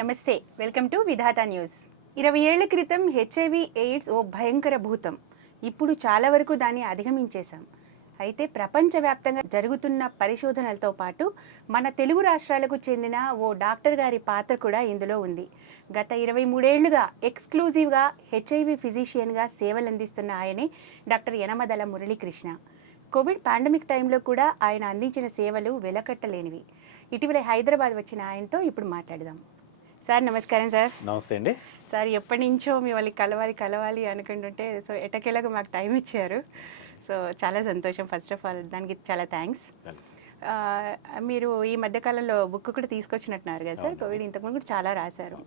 నమస్తే, welcome to Vidhatha news. 20 ఏళ్ల క్రితం హెచ్ఐవి ఎయిడ్స్ ఓ భయంకర భూతం. ఇప్పుడు చాలా వరకు దాన్ని అధిగమించేశాం. అయితే ప్రపంచవ్యాప్తంగా జరుగుతున్న పరిశోధనలతో పాటు మన తెలుగు రాష్ట్రాలకు చెందిన ఓ డాక్టర్ గారి పాత్ర కూడా ఇందులో ఉంది. గత 23 ఏళ్లుగా ఎక్స్క్లూజివ్గా హెచ్ఐవి ఫిజిషియన్గా సేవలందిస్తున్న ఆయనే doctor Yanamadala Muralikrishna. Covid pandemic టైంలో కూడా ఆయన అందించిన సేవలు వెలకట్టలేనివి. ఇటీవల హైదరాబాద్ వచ్చిన ఆయనతో ఇప్పుడు మాట్లాడదాం. సార్ నమస్కారం. సార్ నమస్తే అండి. సార్ ఎప్పటి నుంచో మీ వాళ్ళకి కలవాలి అనుకుంటుంటే సో ఎటకేలాగా మాకు టైం ఇచ్చారు. సో చాలా సంతోషం. ఫస్ట్ ఆఫ్ ఆల్ దానికి చాలా థ్యాంక్స్. మీరు ఈ మధ్యకాలంలో బుక్ కూడా తీసుకొచ్చినట్టున్నారు కదా సార్. కోవిడ్ ఇంతకుముందు కూడా చాలా రాశారు.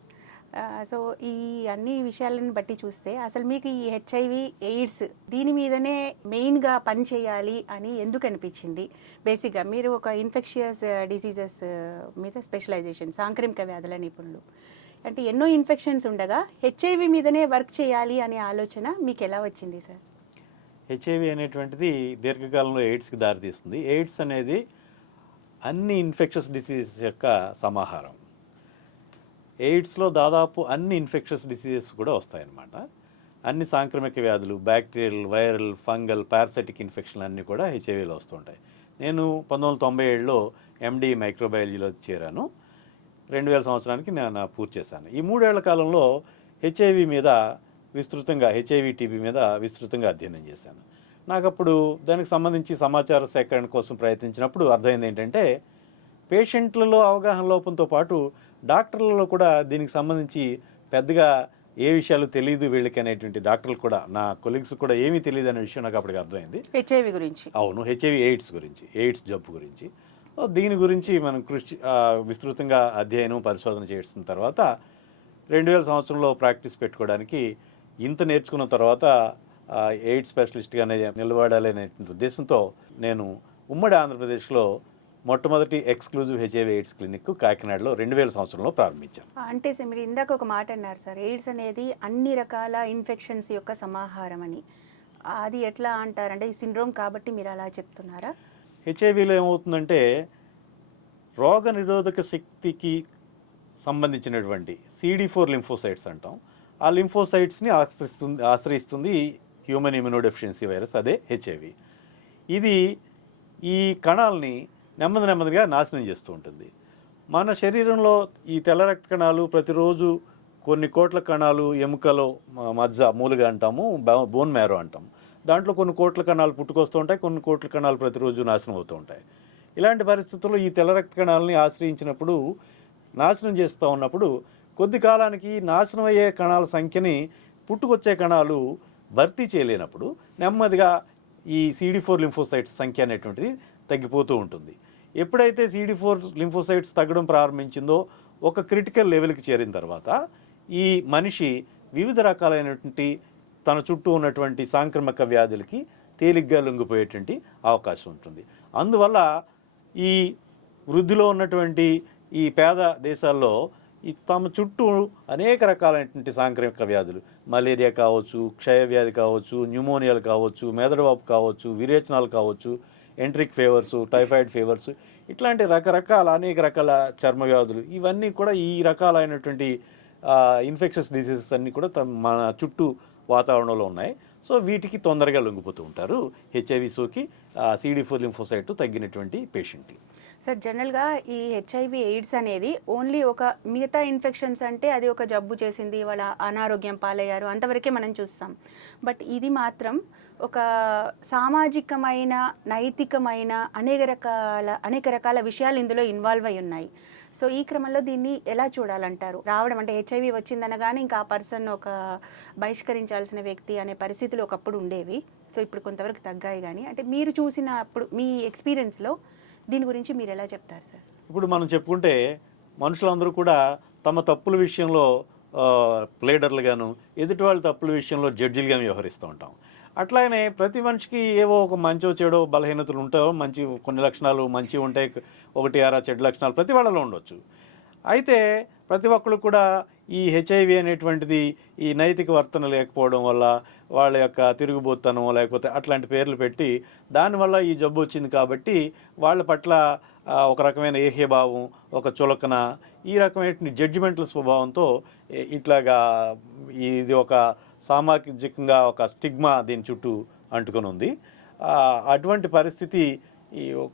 సో ఈ అన్ని విషయాలను బట్టి చూస్తే అసలు మీకు ఈ హెచ్ఐవి ఎయిడ్స్ దీని మీదనే మెయిన్గా పని చేయాలి అని ఎందుకు అనిపించింది? బేసిక్గా మీరు ఒక ఇన్ఫెక్షియస్ డిసీజెస్ మీద స్పెషలైజేషన్, సాంక్రమిక వ్యాధుల నిపుణులు, అంటే ఎన్నో ఇన్ఫెక్షన్స్ ఉండగా హెచ్ఐవి మీదనే వర్క్ చేయాలి అనే ఆలోచన మీకు ఎలా వచ్చింది సార్? హెచ్ఐవి అనేటువంటిది దీర్ఘకాలంలో ఎయిడ్స్కి దారితీస్తుంది. ఎయిడ్స్ అనేది అన్ని ఇన్ఫెక్షస్ డిసీజెస్ యొక్క సమాహారం. ఎయిడ్స్లో దాదాపు అన్ని ఇన్ఫెక్షస్ డిసీజెస్ కూడా వస్తాయన్నమాట. అన్ని సాంక్రమిక వ్యాధులు, బ్యాక్టీరియల్, వైరల్, ఫంగల్, పారాసైటిక్ ఇన్ఫెక్షన్లు అన్నీ కూడా హెచ్ఐవిలో వస్తుంటాయి. నేను 1997లో ఎండి మైక్రోబయాలజీలో చేరాను. 2000 సంవత్సరానికి నేను పూర్తి చేశాను. ఈ 3 ఏళ్ల కాలంలో హెచ్ఐవి మీద విస్తృతంగా, హెచ్ఐవి టీబీ మీద విస్తృతంగా అధ్యయనం చేశాను. నాకు అప్పుడు దానికి సంబంధించి సమాచార సేకరణ కోసం ప్రయత్నించినప్పుడు అర్థమైంది ఏంటంటే, పేషెంట్లలో అవగాహన లోపంతో పాటు డాక్టర్లలో కూడా దీనికి సంబంధించి పెద్దగా ఏ విషయాలు తెలియదు వీళ్ళకి అనేటువంటి డాక్టర్లు కూడా, నా కొలీగ్స్ కూడా ఏమీ తెలియదు అనే విషయం నాకు అప్పటికి అర్థమైంది. హెచ్ఐవి గురించి, అవును, హెచ్ఐవి ఎయిడ్స్ గురించి, ఎయిడ్స్ జబ్బు గురించి. దీని గురించి మనం విస్తృతంగా అధ్యయనం, పరిశోధన చేసిన తర్వాత 2000 సంవత్సరంలో ప్రాక్టీస్ పెట్టుకోవడానికి, ఇంత నేర్చుకున్న తర్వాత ఎయిడ్స్ స్పెషలిస్ట్గా నిలబడాలి అనేటువంటి ఉద్దేశంతో నేను ఉమ్మడి ఆంధ్రప్రదేశ్లో మొట్టమొదటి ఎక్స్క్లూజివ్ హెచ్ఐవి ఎయిడ్స్ క్లినిక్ కాకినాడలో 2000 సంవత్సరంలో ప్రారంభించాం. అంటే సార్ మీరు ఇందాక ఒక మాట అన్నారు సార్, ఎయిడ్స్ అనేది అన్ని రకాల ఇన్ఫెక్షన్స్ యొక్క సమాహారం అని. అది ఎట్లా అంటారంటే ఈ సిండ్రోమ్ కాబట్టి మీరు అలా చెప్తున్నారా? హెచ్ఐవిలో ఏమవుతుందంటే, రోగ నిరోధక శక్తికి సంబంధించినటువంటి CD4 లింఫోసైట్స్ అంటాం. ఆ లింఫోసైట్స్ని ఆశ్రయిస్తుంది హ్యూమన్ ఇమ్యూనోడెఫిషియన్సీ వైరస్, అదే హెచ్ఐవి. ఇది ఈ కణాలని నెమ్మదిగా నాశనం చేస్తూ ఉంటుంది. మన శరీరంలో ఈ తెల్ల రక్త కణాలు ప్రతిరోజు కొన్ని కోట్ల కణాలు ఎముకలో మజ్జ, మూలుగా అంటాము, బోన్ మ్యారో అంటాం. దాంట్లో కొన్ని కోట్ల కణాలు పుట్టుకొస్తూ ఉంటాయి, కొన్ని కోట్ల కణాలు ప్రతిరోజు నాశనం అవుతూ ఉంటాయి. ఇలాంటి పరిస్థితుల్లో ఈ తెల్ల రక్త కణాలని ఆశ్రయించినప్పుడు, నాశనం చేస్తూ ఉన్నప్పుడు కొద్ది కాలానికి నాశనం అయ్యే కణాల సంఖ్యని పుట్టుకొచ్చే కణాలు భర్తీ చేయలేనప్పుడు నెమ్మదిగా ఈ CD4 లింఫోసైట్స్ సంఖ్య అనేటువంటిది తగ్గిపోతూ ఉంటుంది. ఎప్పుడైతే CD4 లింఫోసైట్స్ తగ్గడం ప్రారంభించిందో, ఒక క్రిటికల్ లెవెల్కి చేరిన తర్వాత ఈ మనిషి వివిధ రకాలైనటువంటి తన చుట్టూ ఉన్నటువంటి సాంక్రమిక వ్యాధులకి తేలిగ్గా లొంగిపోయేటువంటి అవకాశం ఉంటుంది. అందువల్ల ఈ వృద్ధిలో ఉన్నటువంటి ఈ పేద దేశాల్లో తమ చుట్టూ అనేక రకాలైనటువంటి సాంక్రమిక వ్యాధులు, మలేరియా కావచ్చు, క్షయవ్యాధి కావచ్చు, న్యూమోనియాలు కావచ్చు, మెదడువాపు కావచ్చు, విరేచనాలు కావచ్చు, ఎంట్రిక్ ఫీవర్స్, టైఫాయిడ్ ఫీవర్స్, ఇట్లాంటి అనేక రకాల చర్మ వ్యాధులు, ఇవన్నీ కూడా ఈ రకాలైనటువంటి ఇన్ఫెక్షస్ డిసీజెస్ అన్నీ కూడా మన చుట్టూ వాతావరణంలో ఉన్నాయి. సో వీటికి తొందరగా లొంగిపోతూ ఉంటారు హెచ్ఐవి సోకి CD4 లింఫోసైట్ తగ్గినటువంటి పేషెంట్. సార్ జనరల్గా ఈ హెచ్ఐవి ఎయిడ్స్ అనేది ఓన్లీ ఒక మిగతా ఇన్ఫెక్షన్స్ అంటే అది ఒక జబ్బు చేసింది, వాళ్ళ అనారోగ్యం పాలయ్యారు, అంతవరకే మనం చూస్తాం. బట్ ఇది మాత్రం ఒక సామాజికమైన, నైతికమైన అనేక రకాల విషయాలు ఇందులో ఇన్వాల్వ్ అయి ఉన్నాయి. సో ఈ క్రమంలో దీన్ని ఎలా చూడాలంటారు? రావడం అంటే హెచ్ఐవి వచ్చిందనగానే ఇంకా ఆ పర్సన్ ఒక బహిష్కరించాల్సిన వ్యక్తి అనే పరిస్థితులు ఒకప్పుడు ఉండేవి. సో ఇప్పుడు కొంతవరకు తగ్గాయి. కానీ అంటే మీరు చూసినప్పుడు మీ ఎక్స్పీరియన్స్లో దీని గురించి మీరు ఎలా చెప్తారు సార్? ఇప్పుడు మనం చెప్పుకుంటే మనుషులందరూ కూడా తమ తప్పుల విషయంలో ప్లేడర్లుగాను, ఎదుటి వాళ్ళ తప్పుల విషయంలో జడ్జిలుగా వ్యవహరిస్తూ ఉంటాం. అట్లానే ప్రతి మనిషికి ఏవో ఒక మంచో చెడో బలహీనతలు ఉంటాయో, కొన్ని లక్షణాలు మంచి ఉంటాయి, 1-6 చెడు లక్షణాలు ప్రతి వాళ్ళలో ఉండొచ్చు. అయితే ప్రతి ఒక్కరు కూడా ఈ హెచ్ఐవి అనేటువంటిది ఈ నైతిక వర్తన లేకపోవడం వల్ల, వాళ్ళ యొక్క తిరుగుబోతనం లేకపోతే అట్లాంటి పేర్లు పెట్టి దానివల్ల ఈ జబ్బు వచ్చింది కాబట్టి వాళ్ళ పట్ల ఒక రకమైన ఏహ్యభావం, ఒక చులకన, ఈ రకమైన జడ్జిమెంటల్ స్వభావంతో ఇట్లాగా ఇది ఒక సామాజికంగా ఒక స్టిగ్మా దీని చుట్టూ అంటుకొని ఉంది. అటువంటి పరిస్థితి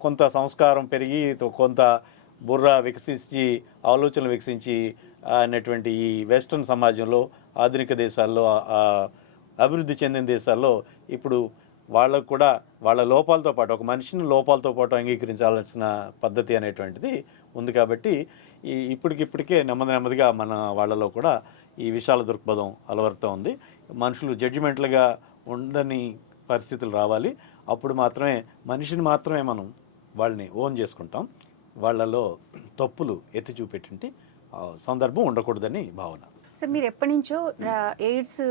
కొంత సంస్కారం పెరిగి కొంత బుర్ర వికసించి ఆలోచనలు వికసించి అనేటువంటి ఈ వెస్ట్రన్ సమాజంలో ఆధునిక దేశాల్లో అభివృద్ధి చెందిన దేశాల్లో ఇప్పుడు వాళ్ళకు కూడా వాళ్ళ లోపాలతో పాటు ఒక మనిషిని లోపాలతో పాటు అంగీకరించాల్సిన పద్ధతి అనేటువంటిది ఉంది. కాబట్టి ఇప్పటికిప్పటికే నెమ్మదిగా మన వాళ్ళలో కూడా ఈ విశాల దృక్పథం అలవరుతూ ఉంది. మనుషులు జడ్జిమెంట్లుగా ఉండని పరిస్థితులు రావాలి. అప్పుడు మాత్రమే మనిషిని మాత్రమే మనం వాళ్ళని ఓన్ చేసుకుంటాం. వాళ్ళలో తప్పులు ఎత్తి చూపెట్టి సందర్భం ఉండకూడదని భావన. సో మీరు ఎప్పటి నుంచో ఎయిడ్స్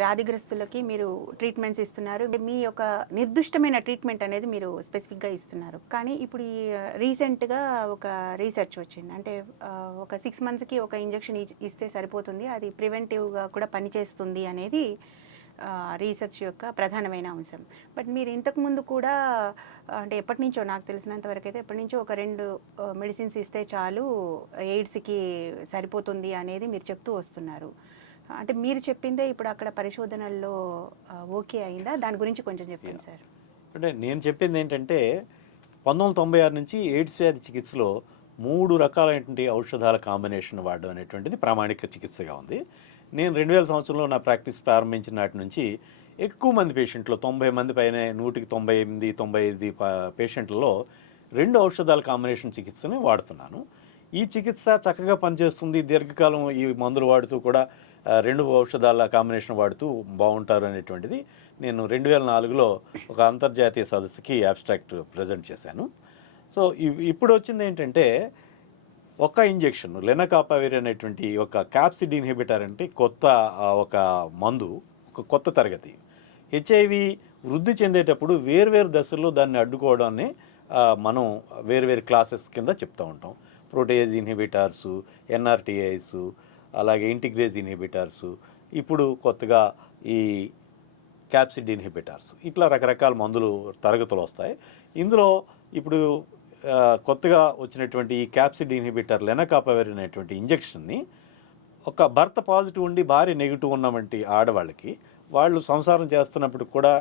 వ్యాధిగ్రస్తులకి మీరు ట్రీట్మెంట్స్ ఇస్తున్నారు. మీ యొక్క నిర్దిష్టమైన ట్రీట్మెంట్ అనేది మీరు స్పెసిఫిక్గా ఇస్తున్నారు. కానీ ఇప్పుడు ఈ రీసెంట్గా ఒక రీసెర్చ్ వచ్చింది. అంటే ఒక 6 monthsకి ఒక ఇంజెక్షన్ ఇస్తే సరిపోతుంది, అది ప్రివెంటివ్గా కూడా పనిచేస్తుంది అనేది రీసెర్చ్ యొక్క ప్రధానమైన అంశం. బట్ మీరు ఇంతకుముందు కూడా అంటే ఎప్పటి నుంచో నాకు తెలిసినంత వరకు అయితే ఎప్పటి నుంచో ఒక 2 మెడిసిన్స్ ఇస్తే చాలు ఎయిడ్స్కి సరిపోతుంది అనేది మీరు చెప్తూ వస్తున్నారు. అంటే మీరు చెప్పిందే ఇప్పుడు అక్కడ పరిశోధనల్లో ఓకే అయిందా? దాని గురించి కొంచెం చెప్పండి సార్. అంటే నేను చెప్పింది ఏంటంటే 1996 నుంచి ఎయిడ్స్ వ్యాధి చికిత్సలో 3 రకాలైనటువంటి ఔషధాల కాంబినేషన్ వాడడం అనేటువంటిది ప్రామాణిక చికిత్సగా ఉంది. నేను 2000 సంవత్సరంలో నా ప్రాక్టీస్ ప్రారంభించిన నాటి నుంచి ఎక్కువ మంది పేషెంట్లు 90 మంది పైన 198-95 పేషెంట్లలో 2 ఔషధాల కాంబినేషన్ చికిత్సని వాడుతున్నాను. ఈ చికిత్స చక్కగా పనిచేస్తుంది. దీర్ఘకాలం ఈ మందులు వాడుతూ కూడా 2 ఔషధాల కాంబినేషన్ వాడుతూ బాగుంటారు అనేటువంటిది నేను 2004లో ఒక అంతర్జాతీయ సదస్సుకి అబ్స్ట్రాక్ట్ ప్రజెంట్ చేశాను. సో ఇప్పుడు వచ్చింది ఏంటంటే ఒక ఇంజెక్షన్ లెనకాపావిర్ అనేటువంటి ఒక క్యాప్సిడ్ ఇన్హిబిటర్ అంటే కొత్త ఒక మందు, ఒక కొత్త తరగతి. హెచ్ఐవి వృద్ధి చెందేటప్పుడు వేర్వేరు దశల్లో దాన్ని అడ్డుకోవడాన్ని మనం వేర్వేరు క్లాసెస్ కింద చెప్తూ ఉంటాం. ప్రోటేజ్ ఇన్హిబిటార్సు, ఎన్ఆర్టీఐస్, అలాగే ఇంటిగ్రేజ్ ఇన్హిబిటార్సు, ఇప్పుడు కొత్తగా ఈ క్యాప్సిడ్ ఇన్హిబిటార్స్, ఇట్లా రకరకాల మందులు తరగతులు వస్తాయి. ఇందులో ఇప్పుడు కొత్తగా వచ్చినటువంటి ఈ క్యాప్సిడ్ ఇన్హిబిటర్ లెనకాపావిర్ అనేటువంటి ఇంజెక్షన్ని ఒక భర్త పాజిటివ్ ఉండి భార్య నెగిటివ్ ఉన్నటువంటి ఆడవాళ్ళకి వాళ్ళు సంసారం చేస్తున్నప్పుడు కూడా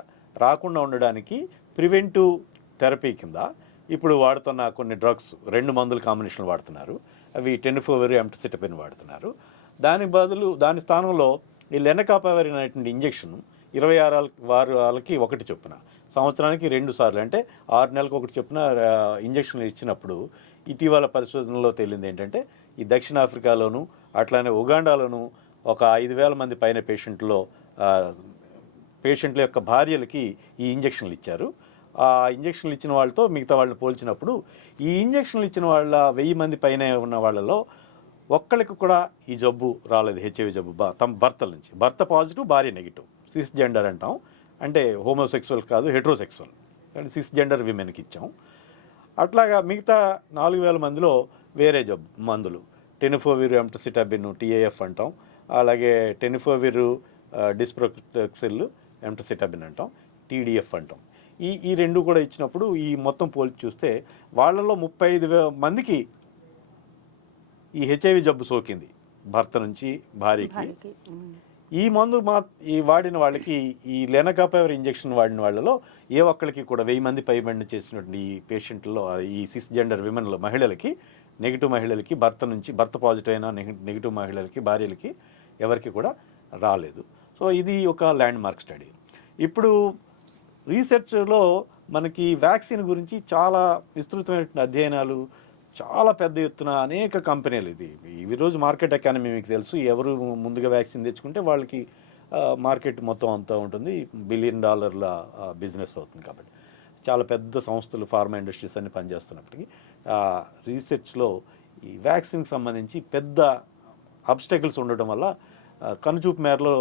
రాకుండా ఉండడానికి ప్రివెంటివ్ థెరపీ కింద ఇప్పుడు వాడుతున్న కొన్ని డ్రగ్స్ 2 మందుల కాంబినేషన్లు వాడుతున్నారు. అవి టెనిఫోవిర్, ఎంటోసిటబిన్ వాడుతున్నారు. దాని స్థానంలో ఈ లెనకాపావిర్ అనేటువంటి ఇంజెక్షన్ 26 వారాలకి 1 చొప్పున, సంవత్సరానికి 2 సార్లు, అంటే 6 నెలలకు 1 చొప్పున ఇంజక్షన్లు ఇచ్చినప్పుడు ఇటీవల పరిశోధనలో తేలింది ఏంటంటే ఈ దక్షిణాఫ్రికాలోను అట్లానే ఉగాండాలోను ఒక 5,000 మంది పైన పేషెంట్ల యొక్క భార్యలకి ఈ ఇంజక్షన్లు ఇచ్చారు. ఆ ఇంజక్షన్లు ఇచ్చిన వాళ్ళతో మిగతా వాళ్ళని పోల్చినప్పుడు ఈ ఇంజక్షన్లు ఇచ్చిన వాళ్ళ 1000 మంది పైన ఉన్న వాళ్ళలో ఒక్కరికి కూడా ఈ జబ్బు రాలేదు, హెచ్ఐవి జబ్బు తమ భర్తల నుంచి. భర్త పాజిటివ్, భార్య నెగిటివ్, సిస్ జెండర్ అంటాం. అంటే హోమోసెక్సువల్ కాదు, హెట్రోసెక్సువల్, అంటే సిస్ జెండర్ విమెన్కి ఇచ్చాం. అట్లాగా మిగతా 4,000 మందిలో వేరే మందులు టెనిఫోవిర్, ఎంటోసిటబిన్, టీఏఎఫ్ అంటాం, అలాగే టెనిఫోవిర్, డిస్ప్రోక్సిల్, ఎంటోసిటబిన్ అంటాం, టీడీఎఫ్ అంటాం. ఈ 2 కూడా ఇచ్చినప్పుడు ఈ మొత్తం పోల్చి చూస్తే వాళ్ళలో 35,000 మందికి ఈ హెచ్ఐవి జబ్బు సోకింది భర్త నుంచి భార్యకి. ఈ మందు వాడిన వాళ్ళకి, ఈ లెనకాపావిర్ ఇంజెక్షన్ వాడిన వాళ్ళలో ఏ ఒక్కరికి కూడా 1000 మంది పైబడిన చేసినటువంటి ఈ పేషెంట్లో, ఈ సిస్ జెండర్ విమెన్లో మహిళలకి, నెగిటివ్ మహిళలకి, భర్త పాజిటివ్ అయిన నెగిటివ్ మహిళలకి, భార్యలకి ఎవరికి కూడా రాలేదు. సో ఇది ఒక ల్యాండ్ మార్క్ స్టడీ. ఇప్పుడు రీసెర్చ్లో మనకి వ్యాక్సిన్ గురించి చాలా విస్తృతమైన అధ్యయనాలు, చాలా పెద్ద ఎత్తున అనేక కంపెనీలు, ఈ రోజు మార్కెట్ ఎకానమీ మీకు తెలుసు. ఎవరు ముందుగా వ్యాక్సిన్ తెచ్చుకుంటే వాళ్ళకి మార్కెట్ మొత్తం అంతా ఉంటుంది, $1 బిలియన్ బిజినెస్ అవుతుంది. కాబట్టి చాలా పెద్ద సంస్థలు, ఫార్మా ఇండస్ట్రీస్ అన్ని పనిచేస్తున్నప్పటికీ రీసెర్చ్లో ఈ వ్యాక్సిన్కి సంబంధించి పెద్ద అబ్స్టకిల్స్ ఉండటం వల్ల కనుచూపు మేరలో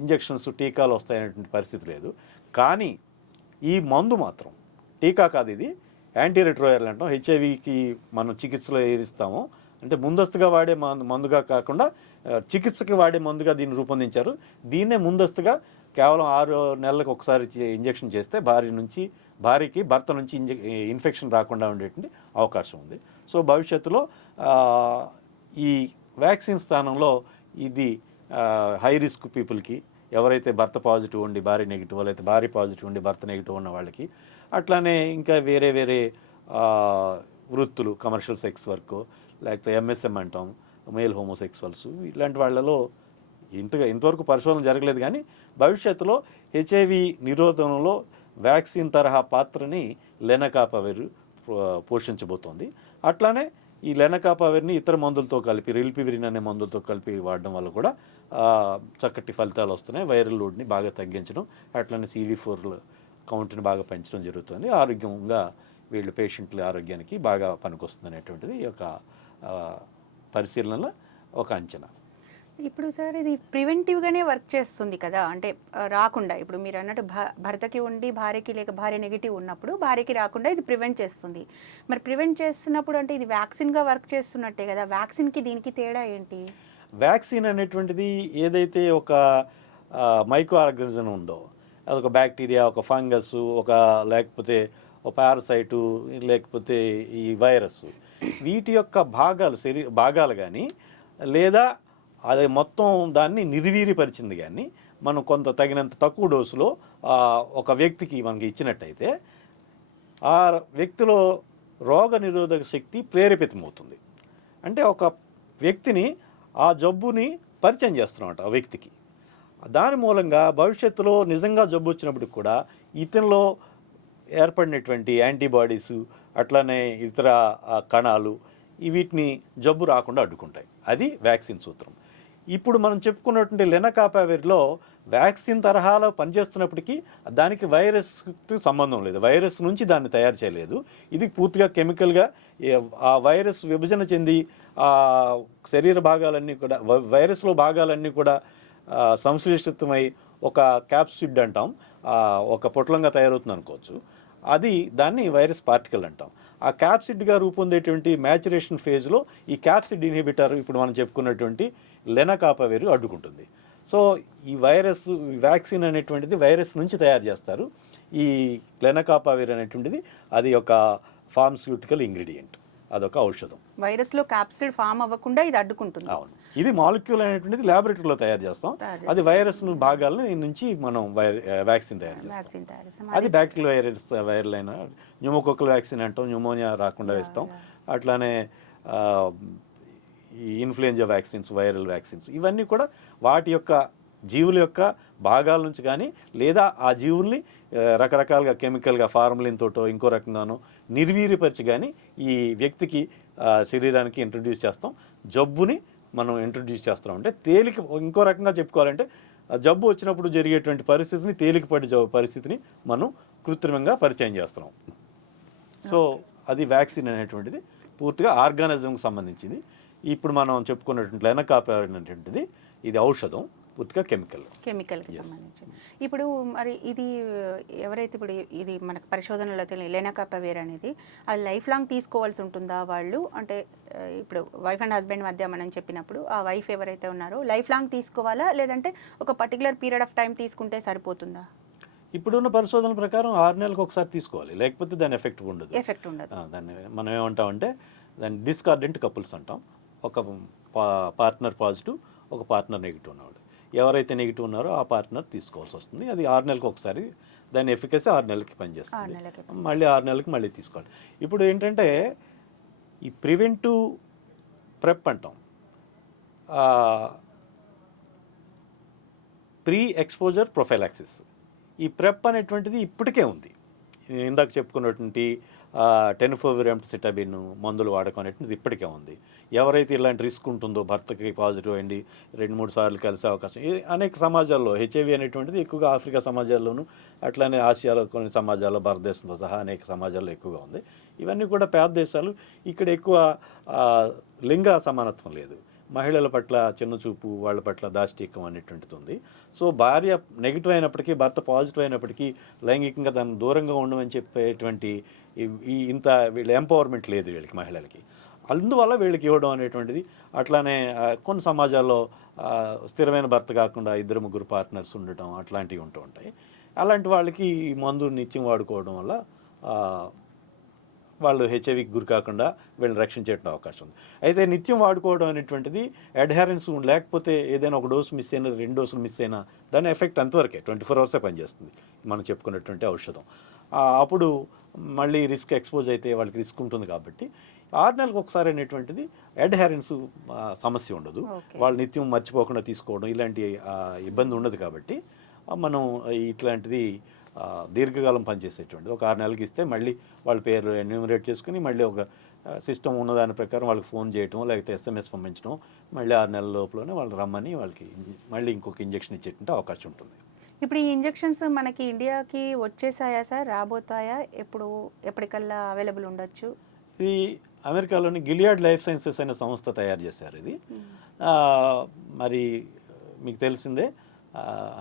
ఇంజెక్షన్స్, టీకాలు వస్తాయనేటువంటి పరిస్థితి లేదు. కానీ ఈ మందు మాత్రం, టీకా కాదు ఇది, యాంటీ రెట్రోవైరల్ అంటాం. హెచ్ఐవికి మనం చికిత్సలో ఏరిస్తాము, అంటే ముందస్తుగా వాడే మందుగా కాకుండా చికిత్సకి వాడే మందుగా దీన్ని రూపొందించారు. దీన్నే ముందస్తుగా కేవలం 6 నెలలకు ఒకసారి ఇంజెక్షన్ చేస్తే భార్యకి భర్త నుంచి ఇన్ఫెక్షన్ రాకుండా ఉండేటువంటి అవకాశం ఉంది. సో భవిష్యత్తులో ఈ వ్యాక్సిన్ స్థానంలో ఇది హై రిస్క్ పీపుల్కి, ఎవరైతే భర్త పాజిటివ్ ఉండి భార్య నెగిటివ్, అయితే భార్య పాజిటివ్ ఉండి భర్త నెగిటివ్ ఉన్న వాళ్ళకి, అట్లానే ఇంకా వేరే వేరే వృత్తులు, కమర్షియల్ సెక్స్ వర్క్, లేకపోతే ఎంఎస్ఎం అంటాం, మేల్ హోమోసెక్సువల్స్, ఇలాంటి వాళ్ళలో ఇంతవరకు పరిశోధన జరగలేదు. కానీ భవిష్యత్తులో హెచ్ఐవి నిరోధంలో వ్యాక్సిన్ తరహా పాత్రని లెనకాపవిర్ పోషించబోతోంది. అట్లానే ఈ లెనకాపవిర్ని ఇతర మందులతో కలిపి, రిల్పివిరిన్ అనే మందులతో కలిపి వాడడం వల్ల కూడా చక్కటి ఫలితాలు వస్తున్నాయి. వైరల్ లోడ్ని బాగా తగ్గించడం, అట్లనే CD4 కౌంట్ని బాగా పెంచడం జరుగుతుంది. ఆరోగ్యంగా వీళ్ళు పేషెంట్ల ఆరోగ్యానికి బాగా పనికొస్తుంది అనేటువంటిది ఈ యొక్క పరిశీలనలో ఒక అంచనా. ఇప్పుడు సార్ ఇది ప్రివెంటివ్గానే వర్క్ చేస్తుంది కదా, అంటే రాకుండా, ఇప్పుడు మీరు అన్నట్టు భర్తకి ఉండి భార్యకి లేక భార్య నెగిటివ్ ఉన్నప్పుడు భార్యకి రాకుండా ఇది ప్రివెంట్ చేస్తుంది. మరి ప్రివెంట్ చేస్తున్నప్పుడు అంటే ఇది వ్యాక్సిన్గా వర్క్ చేస్తున్నట్టే కదా, వ్యాక్సిన్కి దీనికి తేడా ఏంటి? వ్యాక్సిన్ అనేటువంటిది ఏదైతే ఒక మైక్రో ఆర్గానిజం ఉందో, అదొక బ్యాక్టీరియా, ఒక ఫంగస్, లేకపోతే ఒక పారసైటు, లేకపోతే ఈ వైరస్, వీటి యొక్క భాగాలు కానీ, లేదా అది మొత్తం దాన్ని నిర్వీర్యపరిచింది కానీ మనం కొంత తగినంత తక్కువ డోసులో ఒక వ్యక్తికి మనకి ఇచ్చినట్టయితే ఆ వ్యక్తిలో రోగ నిరోధక శక్తి ప్రేరేపితమవుతుంది. అంటే ఒక వ్యక్తిని ఆ జబ్బుని పరిచయం చేస్తున్నమాట ఆ వ్యక్తికి. దాని మూలంగా భవిష్యత్తులో నిజంగా జబ్బు వచ్చినప్పటికి కూడా ఇతనిలో ఏర్పడినటువంటి యాంటీబాడీసు, అట్లానే ఇతర కణాలు వీటిని జబ్బు రాకుండా అడ్డుకుంటాయి. అది వ్యాక్సిన్ సూత్రం. ఇప్పుడు మనం చెప్పుకున్నటువంటి లెనకాపవిర్లో వ్యాక్సిన్ తరహాలో పనిచేస్తున్నప్పటికీ దానికి వైరస్కి సంబంధం లేదు, వైరస్ నుంచి దాన్ని తయారు చేయలేదు. ఇది పూర్తిగా కెమికల్గా ఆ వైరస్ విభజన చెంది ఆ శరీర భాగాలన్నీ కూడా, వైరస్లో భాగాలన్నీ కూడా సంశ్లిష్టమై ఒక క్యాప్సిడ్ అంటాం, ఒక పొట్లంగా తయారవుతుంది అనుకోవచ్చు. దాన్ని వైరస్ పార్టికల్ అంటాం. ఆ క్యాప్సిడ్గా రూపొందేటువంటి మ్యాచురేషన్ ఫేజ్లో ఈ క్యాప్సిడ్ ఇన్హిబిటర్ ఇప్పుడు మనం చెప్పుకున్నటువంటి లెనకాపవిర్ అడ్డుకుంటుంది. సో ఈ వ్యాక్సిన్ అనేటువంటిది వైరస్ నుంచి తయారు చేస్తారు. ఈ లెనకాపవిర్ అనేటువంటిది అది ఒక ఫార్మస్యూటికల్ ఇంగ్రీడియంట్, అదొక ఔషధం. వైరస్లో క్యాప్సిడ్ ఫామ్ అవ్వకుండా ఇది అడ్డుకుంటుంది. అవును, ఇది మాలిక్యూల్ అనేటువంటిది ల్యాబొరేటరీలో తయారు చేస్తాం. అది వైరస్ భాగాలని నుంచి మనం వ్యాక్సిన్ తయారు చేస్తాం. అది బ్యాక్టీరియల్ వైరల్ అయినా న్యూమోకోకల్ వ్యాక్సిన్ అంటాం, న్యూమోనియా రాకుండా వేస్తాం. అట్లానే ఈ ఇన్ఫ్లుయెంజా వ్యాక్సిన్స్, వైరల్ వ్యాక్సిన్స్, ఇవన్నీ కూడా వాటి యొక్క జీవుల యొక్క భాగాల నుంచి కానీ, లేదా ఆ జీవుల్ని రకరకాలుగా కెమికల్గా ఫార్మలిన్ తోటో ఇంకో రకంగానో నిర్వీర్యపరిచి కానీ ఈ వ్యక్తికి శరీరానికి ఇంట్రడ్యూస్ చేస్తాం. జబ్బుని మనం ఇంట్రడ్యూస్ చేస్తాం. అంటే ఇంకో రకంగా చెప్పుకోవాలంటే జబ్బు వచ్చినప్పుడు జరిగేటువంటి పరిస్థితిని, తేలికపాటి పరిస్థితిని మనం కృత్రిమంగా పరిచయం చేస్తున్నాం. సో అది వ్యాక్సిన్ అనేటువంటిది పూర్తిగా ఆర్గానిజంకి సంబంధించింది. ఇప్పుడు మనం చెప్పుకున్నటువంటి లెనకాపవిర్ అనేటువంటిది ఇది ఔషధం, పూర్తిగా కెమికల్కి సంబంధించి. ఇప్పుడు మరి ఇది ఎవరైతే ఇప్పుడు ఇది మనకు పరిశోధనలో తెలియదు లెనకాపవిర్ అనేది, అది లైఫ్ లాంగ్ తీసుకోవాల్సి ఉంటుందా వాళ్ళు? అంటే ఇప్పుడు వైఫ్ అండ్ హస్బెండ్ మధ్య మనం చెప్పినప్పుడు ఆ వైఫ్ ఎవరైతే ఉన్నారో లైఫ్ లాంగ్ తీసుకోవాలా, లేదంటే ఒక పర్టికులర్ పీరియడ్ ఆఫ్ టైం తీసుకుంటే సరిపోతుందా? ఇప్పుడున్న పరిశోధనల ప్రకారం 6 నెలలకు ఒకసారి తీసుకోవాలి, లేకపోతే దాని ఎఫెక్ట్ ఉండదు. దాన్ని మనం ఏమంటామంటే దాన్ని డిస్కార్డెంట్ కపుల్స్ అంటాం. ఒక పార్ట్నర్ పాజిటివ్, ఒక పార్ట్నర్ నెగిటివ్ ఉన్నవాడు. ఎవరైతే నెగిటివ్ ఉన్నారో ఆ పార్ట్నర్ తీసుకోవాల్సి వస్తుంది. అది 6 నెలలకు ఒకసారి, దాని ఎఫికసీ 6 నెలలకి పనిచేస్తుంది. మళ్ళీ 6 నెలలకి మళ్ళీ తీసుకోవాలి. ఇప్పుడు ఏంటంటే ఈ ప్రివెంటివ్ ప్రెప్ అంటాం, ప్రీ ఎక్స్పోజర్ ప్రొఫైలాక్సిస్. ఈ ప్రెప్ అనేటువంటిది ఇప్పటికే ఉంది. ఇందాక చెప్పుకున్నటువంటి టెనోఫోవిర్, ఎంసిటబిన్ మందులు వాడకం అనేటువంటిది ఇప్పటికే ఉంది. ఎవరైతే ఇలాంటి రిస్క్ ఉంటుందో, భర్తకి పాజిటివ్ అయింది 2-3 సార్లు కలిసే అవకాశం, అనేక సమాజాల్లో హెచ్ఐవి అనేటువంటిది ఎక్కువగా ఆఫ్రికా సమాజాల్లోనూ, అట్లానే ఆసియాలో కొన్ని సమాజాల్లో, భారతదేశంతో సహా అనేక సమాజాల్లో ఎక్కువగా ఉంది. ఇవన్నీ కూడా పేద దేశాలు. ఇక్కడ ఎక్కువ లింగ సమానత్వం లేదు. మహిళల పట్ల చిన్నచూపు, వాళ్ళ పట్ల దాష్టీకం అనేటువంటిది ఉంది. సో భార్య నెగిటివ్ అయినప్పటికీ, భర్త పాజిటివ్ అయినప్పటికీ లైంగికంగా దాన్ని దూరంగా ఉండమని చెప్పేటువంటి వీళ్ళ ఎంపవర్మెంట్ లేదు వీళ్ళకి, మహిళలకి. అందువల్ల వీళ్ళకి ఇవ్వడం అనేటువంటిది. అట్లానే కొన్ని సమాజాల్లో స్థిరమైన భర్త కాకుండా 2-3 పార్ట్నర్స్ ఉండటం, అట్లాంటివి ఉంటూ ఉంటాయి. అలాంటి వాళ్ళకి ఈ మందు నిత్యం వాడుకోవడం వల్ల వాళ్ళు హెచ్ఐవికి గురి కాకుండా వీళ్ళని రక్షించేట అవకాశం ఉంది. అయితే నిత్యం వాడుకోవడం అనేటువంటిది అడ్హరెన్స్ లేకపోతే ఏదైనా ఒక డోసు మిస్ అయినా 2 డోసులు మిస్ అయినా దాని ఎఫెక్ట్ అంతవరకే 24 అవర్సే పనిచేస్తుంది మనం చెప్పుకున్నటువంటి ఔషధం. అప్పుడు మళ్ళీ రిస్క్ ఎక్స్పోజ్ అయితే వాళ్ళకి రిస్క్ ఉంటుంది కాబట్టి 6 నెలలకు ఒకసారి అనేటువంటిది అడ్హరెన్స్ సమస్య ఉండదు. వాళ్ళు నిత్యం మర్చిపోకుండా తీసుకోవడం ఇలాంటి ఇబ్బంది ఉండదు కాబట్టి మనం ఇట్లాంటిది దీర్ఘకాలం పనిచేసేటువంటిది ఒక 6 నెలలకి ఇస్తే మళ్ళీ వాళ్ళ పేరు ఎన్యూమరేట్ చేసుకుని మళ్ళీ ఒక సిస్టమ్ ఉన్న దాని ప్రకారం వాళ్ళకి ఫోన్ చేయటం లేకపోతే SMS పంపించడం మళ్ళీ 6 నెలల లోపలనే వాళ్ళు రమ్మని వాళ్ళకి మళ్ళీ ఇంకొక ఇంజెక్షన్ ఇచ్చేటువంటి అవకాశం ఉంటుంది. ఇప్పుడు ఈ ఇంజెక్షన్స్ మనకి ఇండియాకి వచ్చేసాయా సార్, రాబోతాయా, ఎప్పటికల్లా అవైలబుల్ ఉండొచ్చు? ఇది అమెరికాలోని గిలియాడ్ లైఫ్ సైన్సెస్ అనే సంస్థ తయారు చేశారు ఇది. మరి మీకు తెలిసిందే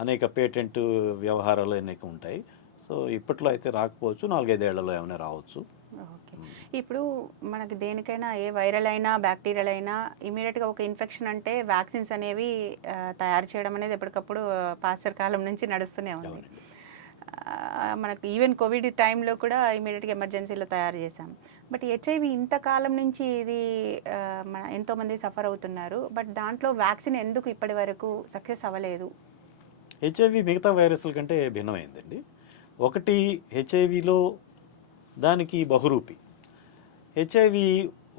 అనేక పేటెంట్ వ్యవహారాలు అనేక ఉంటాయి. సో ఇప్పట్లో అయితే రాకపోవచ్చు, 4-5 ఏళ్లలో ఏమైనా రావచ్చు. ఓకే. ఇప్పుడు మనకి దేనికైనా ఏ వైరల్ అయినా బ్యాక్టీరియల్ అయినా ఇమీడియట్గా ఒక ఇన్ఫెక్షన్ అంటే వ్యాక్సిన్స్ అనేవి తయారు చేయడం అనేది ఎప్పటికప్పుడు పాస్టర్ కాలం నుంచి నడుస్తూనే ఉంది. మనకు ఈవెన్ కోవిడ్ టైంలో కూడా ఇమీడియట్గా ఎమర్జెన్సీలో తయారు చేశాం. బట్ హెచ్ఐవి ఇంతకాలం నుంచి ఇది ఎంతోమంది సఫర్ అవుతున్నారు. బట్ దాంట్లో వ్యాక్సిన్ ఎందుకు ఇప్పటి వరకు సక్సెస్ అవ్వలేదు? హెచ్ఐవి మిగతా వైరస్ల కంటే భిన్నమైందండి. ఒకటి, హెచ్ఐవిలో దానికి బహురూపి. హెచ్ఐవి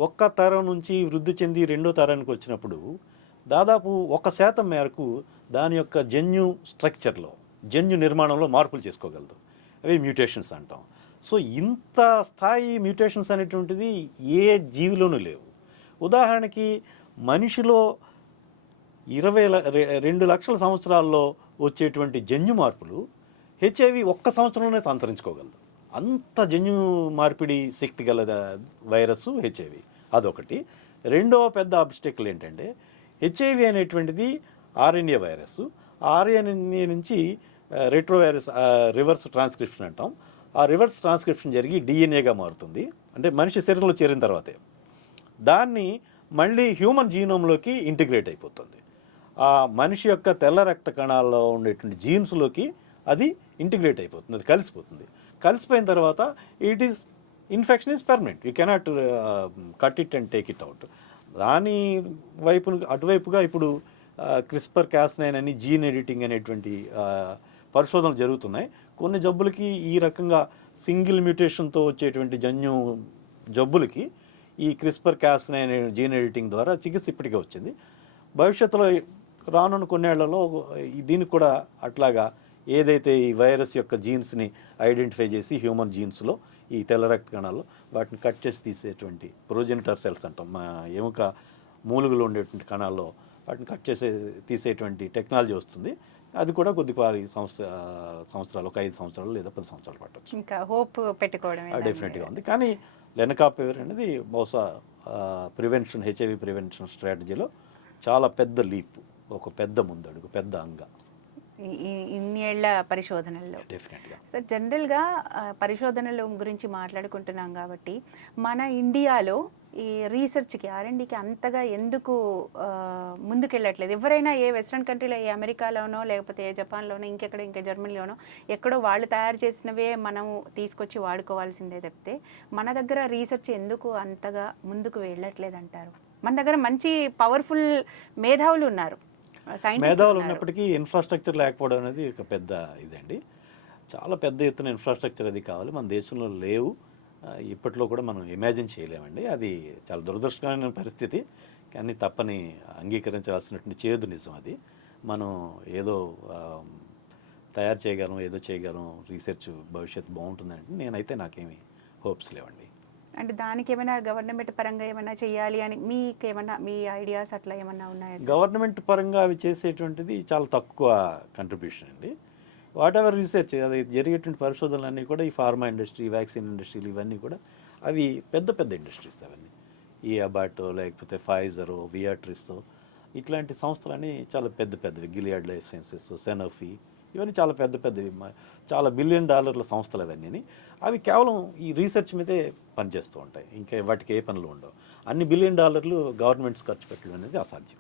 ఒక్క తరం నుంచి వృద్ధి చెంది 2వ తరానికి వచ్చినప్పుడు దాదాపు 1% మేరకు దాని యొక్క జన్యు స్ట్రక్చర్లో జన్యు నిర్మాణంలో మార్పులు చేసుకోగలదు. అవి మ్యూటేషన్స్ అంటాం. సో ఇంత స్థాయి మ్యూటేషన్స్ అనేటువంటిది ఏ జీవిలోనూ లేవు. ఉదాహరణకి మనిషిలో 2 లక్షల సంవత్సరాల్లో వచ్చేటువంటి జన్యు మార్పులు హెచ్ఐవి 1 సంవత్సరంలోనే సంతరించుకోగలదు. అంత జన్యు మార్పిడి శక్తి గల వైరస్ హెచ్ఐవి. అదొకటి. రెండవ పెద్ద ఆబ్స్టెకల్ ఏంటంటే హెచ్ఐవి అనేటువంటిది ఆర్ఎన్ఏ వైరస్. ఆర్ఎన్ఏ నుంచి రెట్రోవైరస్ రివర్స్ ట్రాన్స్క్రిప్షన్ అంటాం. ఆ రివర్స్ ట్రాన్స్క్రిప్షన్ జరిగి డిఎన్ఏగా మారుతుంది. అంటే మనిషి శరీరంలో చేరిన తర్వాతే దాన్ని మళ్ళీ హ్యూమన్ జీనోమ్లోకి ఇంటిగ్రేట్ అయిపోతుంది. ఆ మనిషి యొక్క తెల్ల రక్త కణాల్లో ఉండేటువంటి జీన్స్లోకి అది ఇంటిగ్రేట్ అయిపోతుంది, అది కలిసిపోతుంది. కలిసిపోయిన తర్వాత infection is permanent. You cannot cut it and take it out. దాని అటువైపుగా ఇప్పుడు క్రిస్పర్ కాస్9 అని జీన్ ఎడిటింగ్ అనేటువంటి పరిశోధనలు జరుగుతున్నాయి. కొన్ని జబ్బులకి ఈ రకంగా సింగిల్ మ్యూటేషన్తో వచ్చేటువంటి జబ్బులకి ఈ క్రిస్పర్ కాస్9 జీన్ ఎడిటింగ్ ద్వారా చికిత్స ఇప్పటికే వచ్చింది. భవిష్యత్తులో రానున్న కొన్నేళ్లలో దీనికి కూడా అట్లాగా ఏదైతే ఈ వైరస్ యొక్క జీన్స్ని ఐడెంటిఫై చేసి హ్యూమన్ జీన్స్లో ఈ తెల్ల రక్త కణాల్లో వాటిని కట్ చేసి తీసేటువంటి ప్రోజెనిటర్ సెల్స్ అంటాం, మా ఎముక మూలుగులో ఉండేటువంటి కణాల్లో వాటిని కట్ చేసి తీసేటువంటి టెక్నాలజీ వస్తుంది. అది కూడా కొద్దిపారి సంవత్సరాలు, ఒక 5 సంవత్సరాలు లేదా 10 సంవత్సరాలు పట్టవచ్చు. ఇంకా హోప్ పెట్టుకోవడం డెఫినెట్గా ఉంది. కానీ లెనకాపివర్ అనేది బహుశా ప్రివెన్షన్, హెచ్ఐవి ప్రివెన్షన్ స్ట్రాటజీలో చాలా పెద్ద లీప్, ఒక పెద్ద ముందడుగు, పెద్ద అంగ ఇన్ని ఏళ్ల పరిశోధనల్లో. డెఫినెట్గా సో జనరల్గా పరిశోధనల గురించి మాట్లాడుకుంటున్నాం కాబట్టి మన ఇండియాలో ఈ రీసెర్చ్కి, R&Dకి అంతగా ఎందుకు ముందుకెళ్ళట్లేదు? ఎవరైనా ఏ వెస్ట్రన్ కంట్రీలో, ఏ అమెరికాలోనో లేకపోతే ఏ జపాన్లోనో ఇంకా జర్మనీలోనో ఎక్కడో వాళ్ళు తయారు చేసినవే మనం తీసుకొచ్చి వాడుకోవాల్సిందే తప్పితే మన దగ్గర రీసెర్చ్ ఎందుకు అంతగా ముందుకు వెళ్ళట్లేదు అంటారు? మన దగ్గర మంచి పవర్ఫుల్ మేధావులు ఉన్నారు, మేధావులు ఉన్నప్పటికీ ఇన్ఫ్రాస్ట్రక్చర్ లేకపోవడం అనేది ఒక పెద్ద ఇదండి. చాలా పెద్ద ఎత్తున ఇన్ఫ్రాస్ట్రక్చర్ అది కావాలి. మన దేశంలో లేవు, ఇప్పట్లో కూడా మనం ఇమాజిన్ చేయలేమండి. అది చాలా దురదృష్టకరమైన పరిస్థితి, కానీ తప్పని అంగీకరించాల్సినటువంటి చేదు నిజం అది. మనం ఏదో తయారు చేయగలం, ఏదో చేయగలం, రీసెర్చ్ భవిష్యత్తు బాగుంటుందంటే నేనైతే నాకేమీ హోప్స్ లేవండి. అంటే దానికి ఏమైనా గవర్నమెంట్ పరంగా ఏమైనా చేయాలి అని మీకేమన్నా మీ ఐడియాస్ అట్లా ఏమన్నా ఉన్నాయా? గవర్నమెంట్ పరంగా అవి చేసేటువంటిది చాలా తక్కువ కంట్రిబ్యూషన్ అండి. వాట్ ఎవర్ రీసెర్చ్, అది జరిగేటువంటి పరిశోధనలన్నీ కూడా ఈ ఫార్మా ఇండస్ట్రీ, వ్యాక్సిన్ ఇండస్ట్రీలు ఇవన్నీ కూడా అవి పెద్ద పెద్ద ఇండస్ట్రీస్. అవన్నీ ఈ అబాటో లేకపోతే ఫైజరో, వియాట్రిస్తో ఇట్లాంటి సంస్థలన్నీ చాలా పెద్ద పెద్దవి. గిలియాడ్ లైఫ్ సైన్సెస్, సెనోఫీ, ఇవన్నీ చాలా పెద్ద పెద్దవి, చాలా $1 బిలియన్ సంస్థలు అవన్నీ. అవి కేవలం ఈ రీసెర్చ్ మీదే పనిచేస్తూ ఉంటాయి, ఇంకా వాటికి ఏ పనులు ఉండవు. అన్ని $1 బిలియన్ గవర్నమెంట్స్ ఖర్చు పెట్టడం అనేది అసాధ్యం.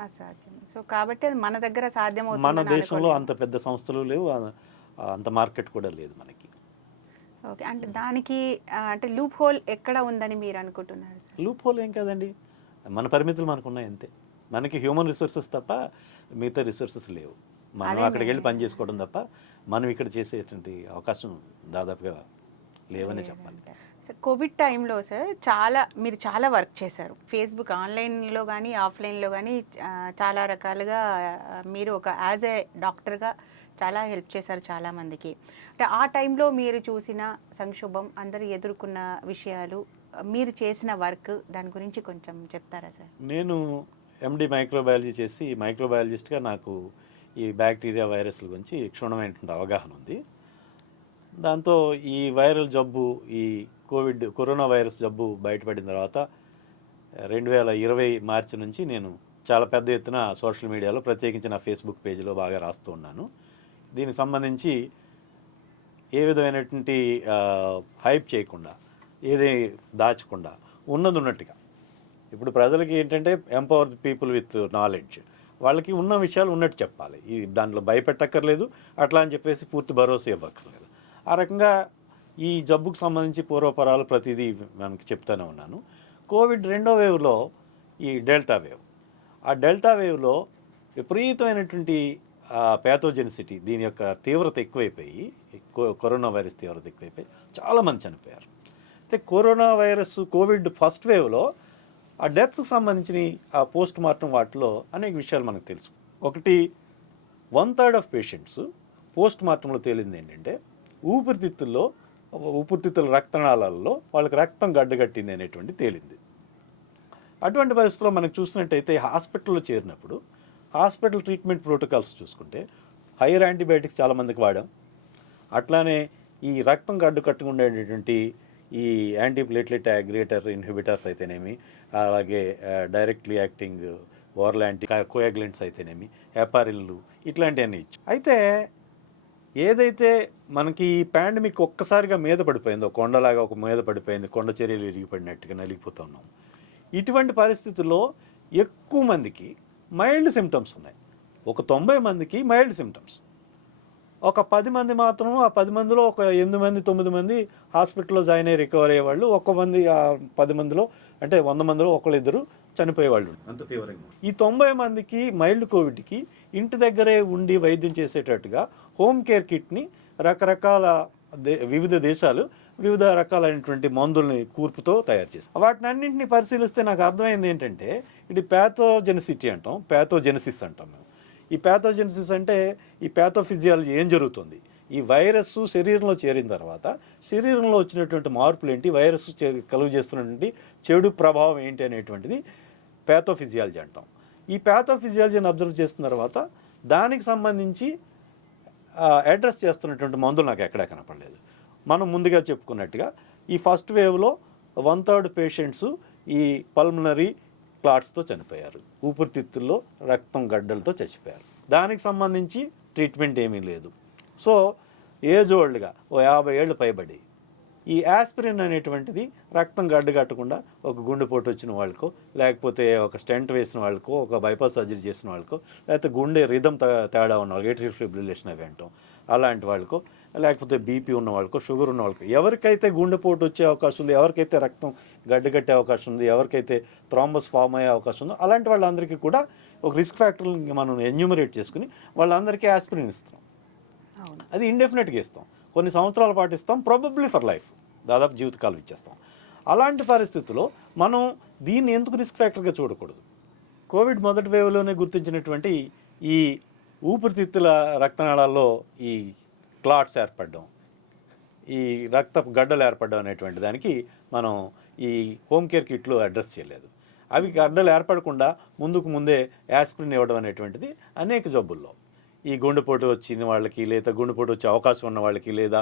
సో కాబట్టి అది మన దగ్గర సాధ్యం. మన దేశంలో అంత పెద్ద సంస్థలు లేవు, అంత మార్కెట్ కూడా లేదు మనకి. ఓకే. అంటే దానికి అంటే లూప్ హోల్ ఎక్కడ ఉందని మీరు అనుకుంటున్నారు సార్? లూప్ హోల్ ఏం కాదండి, మన పరిమితులు మనకున్నాయి అంతే. మనకి హ్యూమన్ రిసోర్సెస్ తప్ప మిగతా రిసోర్సెస్ లేవు. మనం అదే అక్కడికి వెళ్ళి పని చేసుకోవడం తప్ప మనం ఇక్కడ చేసేటువంటి అవకాశం దాదాపుగా లేవనే చెప్పాలి. సార్ కోవిడ్ టైంలో సార్ మీరు చాలా వర్క్ చేశారు. ఫేస్బుక్ ఆన్లైన్లో కానీ ఆఫ్లైన్లో కానీ చాలా రకాలుగా మీరు ఒక యాజ్ ఏ డాక్టర్గా చాలా హెల్ప్ చేశారు చాలామందికి. అంటే ఆ టైంలో మీరు చూసిన సంక్షోభం, అందరూ ఎదుర్కొన్న విషయాలు, మీరు చేసిన వర్క్ దాని గురించి కొంచెం చెప్తారా సార్? నేను ఎండి మైక్రోబయాలజీ చేసి మైక్రోబయాలజిస్ట్గా నాకు ఈ బ్యాక్టీరియా వైరస్ల గురించి క్షుణ్ణమైనటువంటి అవగాహన ఉంది. దాంతో ఈ వైరల్ జబ్బు, ఈ కరోనా వైరస్ జబ్బు బయటపడిన తర్వాత 2020 మార్చి నుంచి నేను చాలా పెద్ద ఎత్తున సోషల్ మీడియాలో, ప్రత్యేకించి నా ఫేస్బుక్ పేజీలో బాగా రాస్తూ ఉన్నాను. దీనికి సంబంధించి ఏ విధమైనటువంటి హైప్ చేయకుండా, ఏది దాచకుండా ఉన్నది ఉన్నట్టుగా, ఇప్పుడు ప్రజలకి ఏంటంటే ఎంపవర్ పీపుల్ విత్ నాలెడ్జ్, వాళ్ళకి ఉన్న విషయాలు ఉన్నట్టు చెప్పాలి. ఈ దాంట్లో భయపెట్టక్కర్లేదు, అట్లా అని చెప్పేసి పూర్తి భరోసా ఇవ్వక్కర్లేదు. ఆ రకంగా ఈ జబ్బుకు సంబంధించి పూర్వపరాలు ప్రతిదీ మనకి చెప్తూనే ఉన్నాను. కోవిడ్ 2వ వేవ్లో ఈ డెల్టా వేవ్, ఆ డెల్టా వేవ్లో విపరీతమైనటువంటి ప్యాథోజెనిసిటీ, దీని యొక్క తీవ్రత ఎక్కువైపోయి, కరోనా వైరస్ తీవ్రత ఎక్కువైపోయి చాలామంది చనిపోయారు. అయితే కరోనా వైరస్ కోవిడ్ ఫస్ట్ వేవ్లో ఆ డెత్స్కి సంబంధించిన ఆ పోస్ట్ మార్టం వాటిలో అనేక విషయాలు మనకు తెలుసు. ఒకటి, 1/3 ఆఫ్ పేషెంట్స్ పోస్ట్ మార్టంలో తేలింది ఏంటంటే ఊపిరితిత్తుల రక్తనాళాలలో వాళ్ళకి రక్తం గడ్డగట్టింది అనేటువంటి తేలింది. అటువంటి పరిస్థితుల్లో మనకు చూసినట్టయితే హాస్పిటల్లో చేరినప్పుడు హాస్పిటల్ ట్రీట్మెంట్ ప్రోటోకాల్స్ చూసుకుంటే హైయర్ యాంటీబయాటిక్స్ చాలామందికి వాడాం. అట్లానే ఈ రక్తం గడ్డు కట్టుకుండేటటువంటి ఈ యాంటీప్లేట్లెట్ అగ్రిగేటర్ ఇన్హిబిటర్స్ అయితేనేమి, అలాగే డైరెక్ట్లీ యాక్టింగ్ ఓరల్ యాంటీ కోయాగ్లెంట్స్ అయితేనేమి, హెపారిన్లు, ఇట్లాంటివన్నీ ఇచ్చు. అయితే ఏదైతే మనకి ఈ పాండమిక్ ఒక్కసారిగా మీద పడిపోయిందో, కొండలాగా ఒక మీద పడిపోయింది, కొండ చర్యలు విరిగిపడినట్టుగా నలిగిపోతున్నాం. ఇటువంటి పరిస్థితుల్లో ఎక్కువ మందికి మైల్డ్ సిమ్టమ్స్ ఉన్నాయి. ఒక 90 మందికి మైల్డ్ సిమ్టమ్స్, ఒక 10 మంది మాత్రం, ఆ 10 మందిలో ఒక 8 మంది 9 మంది హాస్పిటల్లో జాయిన్ అయ్యి రికవర్ అయ్యేవాళ్ళు, 10 మందిలో అంటే 100 మందిలో ఒకళ్ళిద్దరు చనిపోయేవాళ్ళు, అంత తీవ్రంగా. ఈ 90 మందికి మైల్డ్ కోవిడ్కి ఇంటి దగ్గరే ఉండి వైద్యం చేసేటట్టుగా హోమ్ కేర్ కిట్ని రకరకాల వివిధ దేశాలు వివిధ రకాలైనటువంటి మందుల్ని కూర్పుతో తయారు చేస్తారు. వాటిని అన్నింటినీ పరిశీలిస్తే నాకు అర్థమైంది ఏంటంటే, ఇది ప్యాథోజెనిసిటీ అంటాం, ప్యాథోజెనిసిస్ అంటాం మేము. ఈ ప్యాథోజెనిసిస్ అంటే ఈ ప్యాథోఫిజియాలజీ ఏం జరుగుతుంది, ఈ వైరస్ శరీరంలో చేరిన తర్వాత శరీరంలో వచ్చినటువంటి మార్పులు ఏంటి, వైరస్ కలుగు చేస్తున్నటువంటి చెడు ప్రభావం ఏంటి అనేటువంటిది ప్యాథోఫిజియాలజీ అంటాం. ఈ ప్యాథోఫిజియాలజీని అబ్జర్వ్ చేసిన తర్వాత దానికి సంబంధించి అడ్రస్ చేస్తున్నటువంటి మందులు నాకు ఎక్కడా కనపడలేదు. మనం ముందుగా చెప్పుకున్నట్టుగా ఈ ఫస్ట్ వేవ్లో 1/3 పేషెంట్స్ ఈ పల్మనరీ క్లాట్స్తో చనిపోయారు, ఊపిరితిత్తుల్లో రక్తం గడ్డలతో చచ్చిపోయారు. దానికి సంబంధించి ట్రీట్మెంట్ ఏమీ లేదు. సో ఏజ్ ఓల్డ్గా 50 ఏళ్ళు పైబడి ఈ యాస్పిరిన్ అనేటువంటిది రక్తం గడ్డగట్టకుండా ఒక గుండెపోటు వచ్చిన వాళ్ళకో, లేకపోతే ఒక స్టెంట్ వేసిన వాళ్ళకో, ఒక బైపాస్ సర్జరీ చేసిన వాళ్ళకో, లేకపోతే గుండె రిథమ్ తేడా ఉన్న వాళ్ళకి, ఏట్రిల్ ఫిబ్రిలేషన్ అవి అంటాం, అలాంటి వాళ్ళకో, లేకపోతే బీపీ ఉన్న వాళ్ళకో, షుగర్ ఉన్న వాళ్ళకో, ఎవరికైతే గుండెపోటు వచ్చే అవకాశం ఉంది, ఎవరికైతే రక్తం గడ్డగట్టే అవకాశం ఉంది, ఎవరికైతే థ్రాంబస్ ఫామ్ అయ్యే అవకాశం ఉందో, అలాంటి వాళ్ళందరికీ కూడా ఒక రిస్క్ ఫ్యాక్టర్ని మనం ఎన్యూమరేట్ చేసుకుని వాళ్ళందరికీ యాస్పిరిన్ ఇస్తాం. అది ఇండెఫినెట్గా ఇస్తాం, కొన్ని సంవత్సరాల పాటు ఇస్తాం, ప్రాబబ్లీ ఫర్ లైఫ్, దాదాపు జీవితకాలం ఇచ్చేస్తాం. అలాంటి పరిస్థితుల్లో మనం దీన్ని ఎందుకు రిస్క్ ఫ్యాక్టర్గా చూడకూడదు? కోవిడ్ మొదటి వేవ్లోనే గుర్తించినటువంటి ఈ ఊపిరితిత్తుల రక్తనాళాల్లో ఈ క్లాట్స్ ఏర్పడడం, ఈ రక్తపు గడ్డలు ఏర్పడడం అనేటువంటి దానికి మనం ఈ హోమ్ కేర్ కిట్లో అడ్రస్ చేయలేదు. అవి గడ్డలు ఏర్పడకుండా ముందే యాస్పిరిన్ ఇవ్వడం అనేటువంటిది అనేక జబ్బుల్లో, ఈ గుండెపోటు వచ్చిన వాళ్ళకి, లేదా గుండెపోటు వచ్చే అవకాశం ఉన్న వాళ్ళకి, లేదా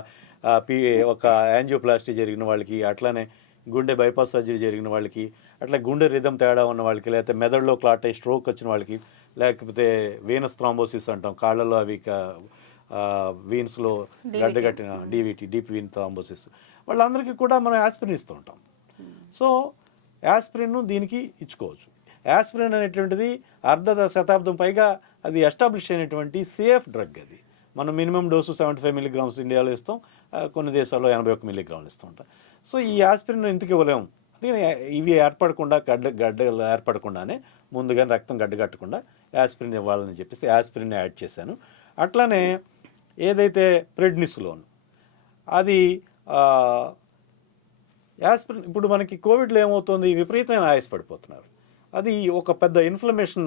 ఒక యాంజియోప్లాస్టీ జరిగిన వాళ్ళకి, అట్లానే గుండె బైపాస్ సర్జరీ జరిగిన వాళ్ళకి, అట్లా గుండె రిథమ్ తేడా ఉన్న వాళ్ళకి, లేకపోతే మెదడులో క్లాట్ అయ్యి స్ట్రోక్ వచ్చిన వాళ్ళకి, లేకపోతే వీనస్ థ్రాంబోసిస్ అంటాం, కాళ్ళలో అవి వీన్స్లో గడ్డగట్టిన డీప్ వీన్ థ్రాంబోసిస్, వాళ్ళందరికీ కూడా మనం యాస్పిరిన్ ఇస్తూ ఉంటాం. సో యాస్పిరిన్ దీనికి ఇచ్చుకోవచ్చు. యాస్పిరిన్ అనేటువంటిది 1/2 శతాబ్దం పైగా అది ఎస్టాబ్లిష్ అయినటువంటి సేఫ్ డ్రగ్. అది మనం మినిమం డోసు 75 మిల్లీగ్రామ్స్ ఇండియాలో ఇస్తాం, కొన్ని దేశాల్లో 81 మిల్లీగ్రాములు ఇస్తూ ఉంటాం. సో ఈ యాస్పిరిన్ ఎందుకు ఇవ్వలేము? ఇవి ఏర్పడకుండా గడ్డలు ఏర్పడకుండానే ముందుగానే రక్తం గడ్డగట్టకుండా యాస్పిరిన్ ఇవ్వాలని చెప్పేసి యాస్పిరిన్ యాడ్ చేశాను. అట్లానే ఏదైతే ప్రెడ్నిసోలోన్ అది యాస్పిరిన్, ఇప్పుడు మనకి కోవిడ్లో ఏమవుతుంది, విపరీతమైన ఆయాసపడిపోతున్నారు. అది ఒక పెద్ద ఇన్ఫ్లమేషన్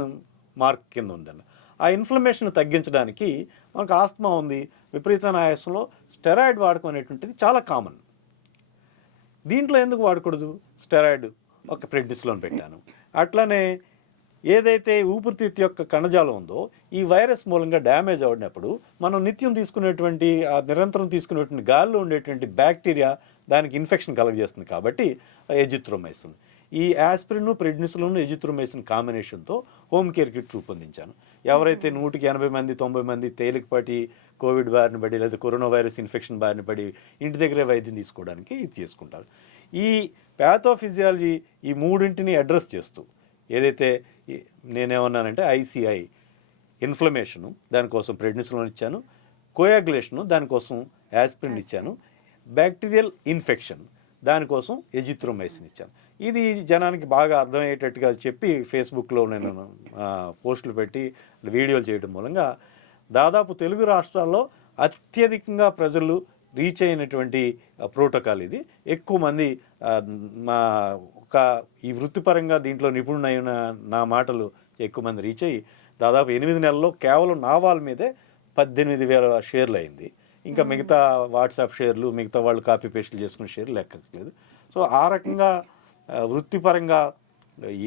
మార్క్ కింద ఉందండి. ఆ ఇన్ఫ్లమేషన్ తగ్గించడానికి మనకు ఆస్తమా ఉంది, విపరీతమైన ఆయాసంలో స్టెరాయిడ్ వాడకం అనేటువంటిది చాలా కామన్. దీంట్లో ఎందుకు వాడకూడదు? స్టెరాయిడ్ ఒక ప్రెడ్నిసోలోన్ పెట్టాను. అట్లానే ఏదైతే ఊపిరితిత్తు యొక్క కణజాలం ఉందో ఈ వైరస్ మూలంగా డ్యామేజ్ అవునప్పుడు మనం నిత్యం తీసుకునేటువంటి నిరంతరం తీసుకునేటువంటి గాలిలో ఉండేటువంటి బ్యాక్టీరియా దానికి ఇన్ఫెక్షన్ కలగజేస్తుంది. కాబట్టి ఎజిత్రోమైసిన్, ఈ యాస్పిరిన్, ప్రెడ్నిసోలోన్, ఎజిత్రోమైసిన్ కాంబినేషన్తో హోమ్ కేర్ కిట్ రూపొందించాను. ఎవరైతే 180 మంది 90 మంది తేలికపాటి కోవిడ్ బారిన పడి లేదా కరోనా వైరస్ ఇన్ఫెక్షన్ బారిన పడి ఇంటి దగ్గరే వైద్యం తీసుకోవడానికి ఇది చేసుకుంటారు. ఈ ప్యాథోఫిజియాలజీ ఈ మూడింటిని అడ్రస్ చేస్తూ ఏదైతే నేనేమన్నానంటే ఐసిఐ ఇన్ఫ్లమేషను దానికోసం ప్రెడ్నిసోలోన్ ఇచ్చాను, కోయాగులేషను దానికోసం యాస్పిరిన్ ఇచ్చాను, బ్యాక్టీరియల్ ఇన్ఫెక్షన్ దానికోసం ఎజిత్రోమైసిన్ ఇచ్చాను. ఇది జనానికి బాగా అర్థమయ్యేటట్టుగా చెప్పి ఫేస్బుక్లో నేను పోస్టులు పెట్టి వీడియోలు చేయడం మూలంగా దాదాపు తెలుగు రాష్ట్రాల్లో అత్యధికంగా ప్రజలు రీచ్ అయినటువంటి ప్రోటోకాల్ ఇది. ఎక్కువ మంది మా ఒక ఈ వృత్తిపరంగా దీంట్లో నిపుణులైన నా మాటలు ఎక్కువ మంది రీచ్ అయ్యి దాదాపు 8 నెలల్లో కేవలం నా వాళ్ళ మీదే 18,000 షేర్లు అయింది. ఇంకా మిగతా వాట్సాప్ షేర్లు, మిగతా వాళ్ళు కాపీ పేస్టులు చేసుకునే షేర్లు లెక్కలేదు. సో ఆ రకంగా వృత్తిపరంగా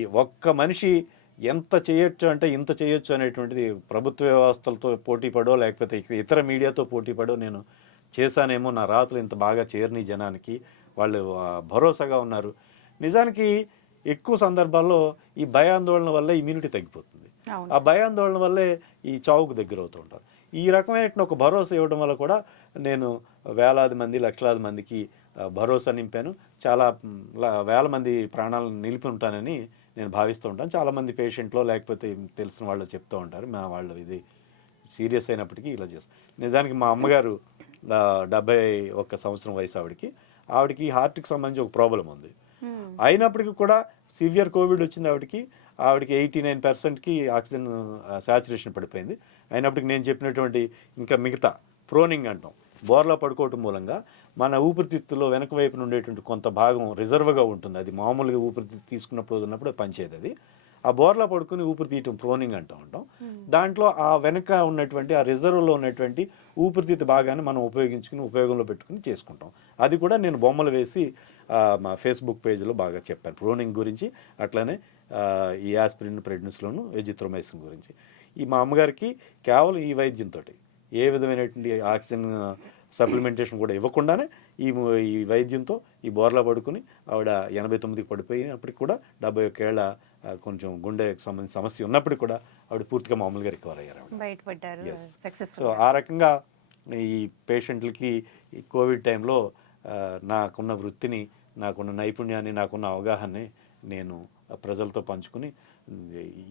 ఈ ఒక్క మనిషి ఎంత చేయొచ్చు అంటే ఇంత చేయొచ్చు అనేటువంటిది ప్రభుత్వ వ్యవస్థలతో పోటీపడో లేకపోతే ఇతర మీడియాతో పోటీపడో నేను చేశానేమో. నా రాతలు ఇంత బాగా చేరని జనానికి వాళ్ళు భరోసాగా ఉన్నారు. నిజానికి ఎక్కువ సందర్భాల్లో ఈ భయాందోళన వల్ల ఇమ్యూనిటీ తగ్గిపోతుంది. ఆ భయాందోళన వల్లే ఈ చావుకు దగ్గర అవుతూ ఉంటారు. ఈ రకమైన ఒక భరోసా ఇవ్వడం వల్ల కూడా నేను వేలాది మంది లక్షలాది మందికి భరోసా నింపాను. చాలా వేల మంది ప్రాణాలను నిలిపి ఉంటానని నేను భావిస్తూ ఉంటాను. చాలామంది పేషెంట్లో లేకపోతే తెలిసిన వాళ్ళు చెప్తూ ఉంటారు, మా వాళ్ళు ఇది సీరియస్ అయినప్పటికీ ఇలా చేస్తారు. నిజానికి మా అమ్మగారు 71 సంవత్సరం వయసు ఆవిడకి హార్ట్కి సంబంధించి ఒక ప్రాబ్లం ఉంది. అయినప్పటికీ కూడా సివియర్ కోవిడ్ వచ్చింది ఆవిడకి 89%కి ఆక్సిజన్ సాచురేషన్ పడిపోయింది. అయినప్పటికీ నేను చెప్పినటువంటి ఇంకా మిగతా ప్రోనింగ్ అంటాం, బోర్లా పడుకోవటం మూలంగా మన ఊపిరితిత్తులో వెనక వైపున ఉండేటువంటి కొంత భాగం రిజర్వ్గా ఉంటుంది. అది మామూలుగా ఊపిరితిత్తు తీసుకున్నప్పుడు ఉన్నప్పుడు పనిచేయదు. అది ఆ బోర్లా పడుకుని ఊపిరి తీయటం ప్రోనింగ్ అంటూ ఉంటాం. దాంట్లో ఆ వెనక ఉన్నటువంటి ఆ రిజర్వ్లో ఉన్నటువంటి ఊపిరితిత్తు భాగాన్ని మనం ఉపయోగించుకుని ఉపయోగంలో పెట్టుకుని చేసుకుంటాం. అది కూడా నేను బొమ్మలు వేసి మా ఫేస్బుక్ పేజ్లో బాగా చెప్పాను ప్రోనింగ్ గురించి. అట్లానే ఈ యాస్పిరిన్, ప్రెడ్నిసోలోన్, ఎజిత్రోమైసిన్ గురించి. ఈ మా అమ్మగారికి కేవలం ఈ వైద్యంతో ఏ విధమైనటువంటి ఆక్సిజన్ సప్లిమెంటేషన్ కూడా ఇవ్వకుండానే ఈ వైద్యంతో ఈ బోర్లా పడుకుని ఆవిడ 89కి పడిపోయినప్పటికి కూడా 71 ఏళ్ల కొంచెం గుండెకి సంబంధించిన సమస్య ఉన్నప్పటికీ కూడా ఆవిడ పూర్తిగా మామూలుగా రికవర్ అయ్యారు. సో ఆ రకంగా ఈ పేషెంట్లకి ఈ కోవిడ్ టైంలో నాకున్న వృత్తిని, నాకున్న నైపుణ్యాన్ని, నాకున్న అవగాహనని నేను ప్రజలతో పంచుకుని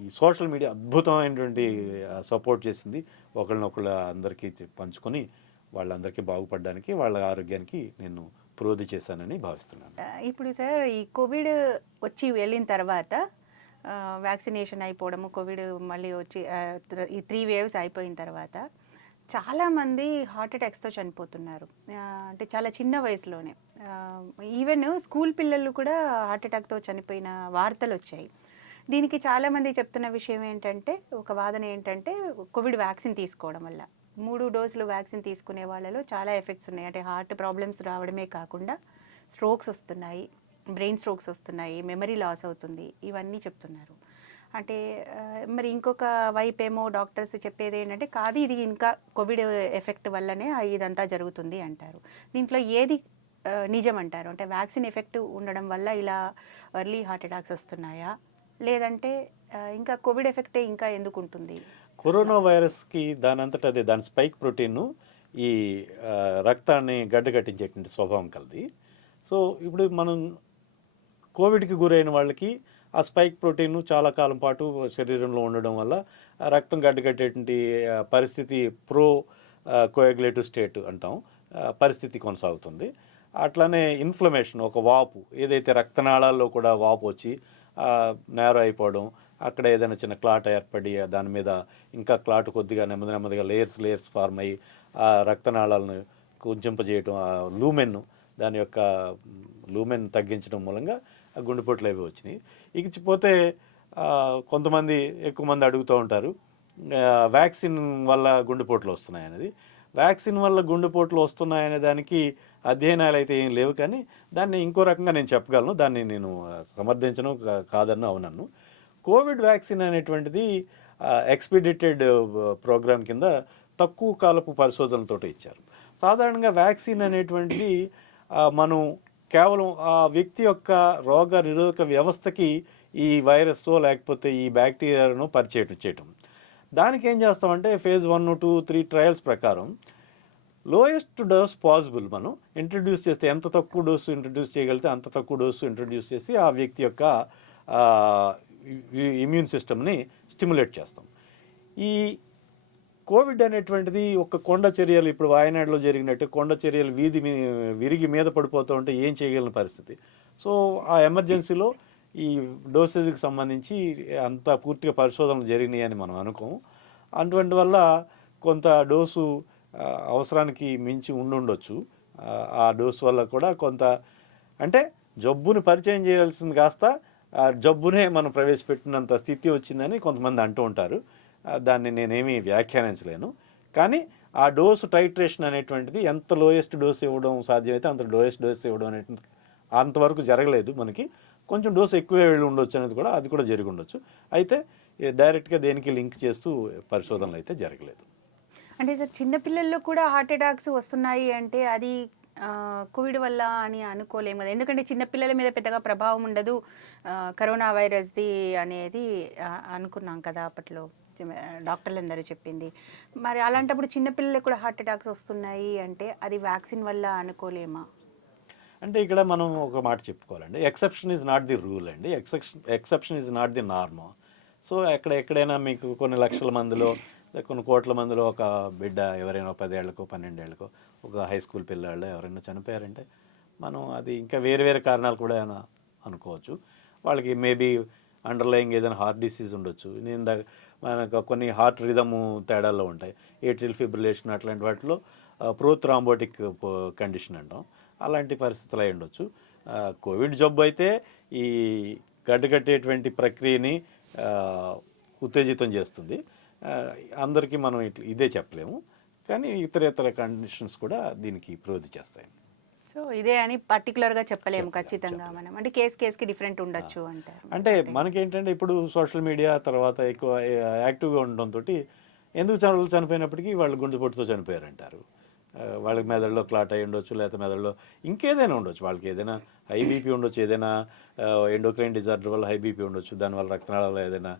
ఈ సోషల్ మీడియా అద్భుతమైనటువంటి సపోర్ట్ చేసింది. ఒకళ్ళనొకళ్ళు అందరికీ పంచుకొని వాళ్ళందరికీ బాగుపడడానికి, వాళ్ళ ఆరోగ్యానికి నేను ప్రోధి చేశానని భావిస్తున్నాను. ఇప్పుడు సార్ ఈ కోవిడ్ వచ్చి వెళ్ళిన తర్వాత వ్యాక్సినేషన్ అయిపోవడము, కోవిడ్ మళ్ళీ వచ్చి ఈ 3 వేవ్స్ అయిపోయిన తర్వాత చాలామంది హార్ట్ అటాక్స్తో చనిపోతున్నారు. అంటే చాలా చిన్న వయసులోనే. ఈవెన్ స్కూల్ పిల్లలు కూడా హార్ట్ అటాక్తో చనిపోయిన వార్తలు వచ్చాయి. దీనికి చాలామంది చెప్తున్న విషయం ఏంటంటే, ఒక వాదన ఏంటంటే కోవిడ్ వ్యాక్సిన్ తీసుకోవడం వల్ల 3 డోసులు వ్యాక్సిన్ తీసుకునే వాళ్ళలో చాలా ఎఫెక్ట్స్ ఉన్నాయి. అంటే హార్ట్ ప్రాబ్లమ్స్ రావడమే కాకుండా స్ట్రోక్స్ వస్తున్నాయి, బ్రెయిన్ స్ట్రోక్స్ వస్తున్నాయి, మెమరీ లాస్ అవుతుంది, ఇవన్నీ చెప్తున్నారు. అంటే మరి ఇంకొక వైపు ఏమో డాక్టర్స్ చెప్పేది ఏంటంటే కాదు, ఇది ఇంకా కోవిడ్ ఎఫెక్ట్ వల్లనే ఇదంతా జరుగుతుంది అంటారు. దీంట్లో ఏది నిజం అంటారు? అంటే వ్యాక్సిన్ ఎఫెక్ట్ ఉండడం వల్ల ఇలా ఎర్లీ హార్ట్ అటాక్స్ వస్తున్నాయా, లేదంటే ఇంకా కోవిడ్ ఎఫెక్టే ఇంకా ఎందుకు ఉంటుంది? కరోనా వైరస్కి దానంతటా అదే దాని స్పైక్ ప్రోటీన్ ఈ రక్తాన్ని గడ్డకట్టించేటువంటి స్వభావం కలది. సో ఇప్పుడు మనం కోవిడ్కి గురైన వాళ్ళకి ఆ స్పైక్ ప్రోటీన్ చాలా కాలం పాటు శరీరంలో ఉండడం వల్ల రక్తం గడ్డకట్టేటువంటి పరిస్థితి కోయాగులేటివ్ స్టేట్ అంటాం, పరిస్థితి కొనసాగుతుంది. అట్లానే ఇన్ఫ్లమేషన్, ఒక వాపు, ఏదైతే రక్తనాళాల్లో కూడా వాపు వచ్చి నేర అయిపోవడం, అక్కడ ఏదైనా చిన్న క్లాట్ ఏర్పడి దాని మీద ఇంకా క్లాట్ కొద్దిగా నెమ్మదిగా లేయర్స్ ఫార్మ్ అయ్యి ఆ రక్తనాళాలను కుంచింపజేయటం, ఆ దాని యొక్క లూమెన్ తగ్గించడం మూలంగా ఆ గుండెపోట్లు అవి వచ్చినాయి. ఇకపోతే కొంతమంది ఎక్కువ మంది అడుగుతూ ఉంటారు వ్యాక్సిన్ వల్ల గుండెపోట్లు వస్తున్నాయి అనేది. వ్యాక్సిన్ వల్ల గుండెపోట్లు వస్తున్నాయనే దానికి అధ్యయనాలు అయితే ఏం లేవు, కానీ దాన్ని ఇంకో రకంగా నేను చెప్పగలను. దాన్ని నేను సమర్థించను కాదన్ను అవునన్ను. కోవిడ్ వ్యాక్సిన్ అనేటువంటిది ఎక్స్పీడిటెడ్ ప్రోగ్రామ్ కింద తక్కువ కాలపు పరిశోధనలతో ఇచ్చారు. సాధారణంగా వ్యాక్సిన్ అనేటువంటిది మనం కేవలం ఆ వ్యక్తి యొక్క రోగ నిరోధక వ్యవస్థకి ఈ వైరస్ లేకపోతే ఈ బ్యాక్టీరియాను పరిచయం చేయటం. దానికి ఏం చేస్తామంటే ఫేజ్ 1, 2, 3 ట్రయల్స్ ప్రకారం లోయెస్ట్ డోస్ పాసిబుల్ మనం ఇంట్రడ్యూస్ చేస్తే, ఎంత తక్కువ డోసు ఇంట్రడ్యూస్ చేయగలిగితే అంత తక్కువ డోసు ఇంట్రడ్యూస్ చేసి ఆ వ్యక్తి యొక్క ఇమ్యూన్ సిస్టమ్ని స్టిమ్యులేట్ చేస్తాం. ఈ కోవిడ్ అనేటువంటిది ఒక కొండ చర్యలు, ఇప్పుడు వాయనాడులో జరిగినట్టు కొండ చర్యలు విరిగి మీద పడిపోతూ ఉంటే ఏం చేయగలిగిన పరిస్థితి. సో ఆ ఎమర్జెన్సీలో ఈ డోసేజ్కి సంబంధించి అంత పూర్తిగా పరిశోధనలు జరిగినాయి అని మనం అనుకోము. అటువంటి వల్ల కొంత డోసు అవసరానికి మించి ఉండొచ్చు. ఆ డోసు వల్ల కూడా కొంత, అంటే జబ్బుని పరిచయం చేయాల్సింది కాస్త జబ్బునే మనం ప్రవేశపెట్టినంత స్థితి వచ్చిందని కొంతమంది అంటూ ఉంటారు. దాన్ని నేనేమీ వ్యాఖ్యానించలేను. కానీ ఆ డోసు టైట్రేషన్ అనేటువంటిది ఎంత లోయెస్ట్ డోస్ ఇవ్వడం సాధ్యమైతే అంత లోయెస్ట్ డోస్ ఇవ్వడం అనేటువంటి అంతవరకు జరగలేదు. మనకి కొంచెం డోసు ఎక్కువే వెళ్ళి ఉండొచ్చు అనేది కూడా, అది కూడా జరిగి ఉండొచ్చు. అయితే డైరెక్ట్గా దేనికి లింక్ చేస్తూ పరిశోధనలు అయితే జరగలేదు. అంటే సార్, చిన్నపిల్లల్లో కూడా హార్ట్ అటాక్స్ వస్తున్నాయి అంటే అది కోవిడ్ వల్ల అని అనుకోలేము కదా, ఎందుకంటే చిన్నపిల్లల మీద పెద్దగా ప్రభావం ఉండదు కరోనా వైరస్ది అనేది అనుకున్నాం కదా అప్పట్లో డాక్టర్లు అందరూ చెప్పింది. మరి అలాంటప్పుడు చిన్నపిల్లలకు కూడా హార్ట్ అటాక్స్ వస్తున్నాయి అంటే అది వ్యాక్సిన్ వల్ల అనుకోలేమా? అంటే ఇక్కడ మనం ఒక మాట చెప్పుకోవాలండి, exception is not the rule అండి, exception is not the norm. So ఎక్కడైనా మీకు కొన్ని లక్షల మందిలో, కొన్ని కోట్ల మందిలో ఒక బిడ్డ ఎవరైనా 10 ఏళ్ళకో 12 ఏళ్ళకో ఒక హై స్కూల్ పిల్లాళ్ళు ఎవరైనా చనిపోయారంటే మనం అది ఇంకా వేరే కారణాలు కూడా అనుకోవచ్చు. వాళ్ళకి మేబీ అండర్లయింగ్ ఏదైనా హార్ట్ డిసీజ్ ఉండొచ్చు. మనకు కొన్ని హార్ట్ రిథము తేడాల్లో ఉంటాయి, ఏట్రియల్ ఫిబ్రిలేషన్ అట్లాంటి వాటిలో ప్రోథ్రాంబోటిక్ కండిషన్ అంటాం, అలాంటి పరిస్థితులు అయి ఉండొచ్చు. కోవిడ్ జబ్బు అయితే ఈ గడ్డకట్టేటువంటి ప్రక్రియని ఉత్తేజితం చేస్తుంది. అందరికీ మనం ఇదే చెప్పలేము, కానీ ఇతర కండిషన్స్ కూడా దీనికి ప్రోధి చేస్తాయి. సో ఇదే అని పర్టికులర్గా చెప్పలేము ఖచ్చితంగా మనం, అంటే కేసుకి డిఫరెంట్ ఉండొచ్చు అంటారు. అంటే మనకేంటంటే ఇప్పుడు సోషల్ మీడియా తర్వాత ఎక్కువ యాక్టివ్గా ఉండడంతో ఎందుకు చనిపోయినప్పటికీ వాళ్ళు గుండెపోటుతో చనిపోయారంటారు. వాళ్ళకి మెదడులో క్లాట్ అయి ఉండొచ్చు, లేకపోతే మెదడులో ఇంకేదైనా ఉండొచ్చు, వాళ్ళకి ఏదైనా హై బీపీ ఉండొచ్చు, ఏదైనా ఎండోక్రైన్ డిజార్డర్ వల్ల హై బీపీ ఉండొచ్చు, దానివల్ల రక్తనాళాల్లో ఏదైనా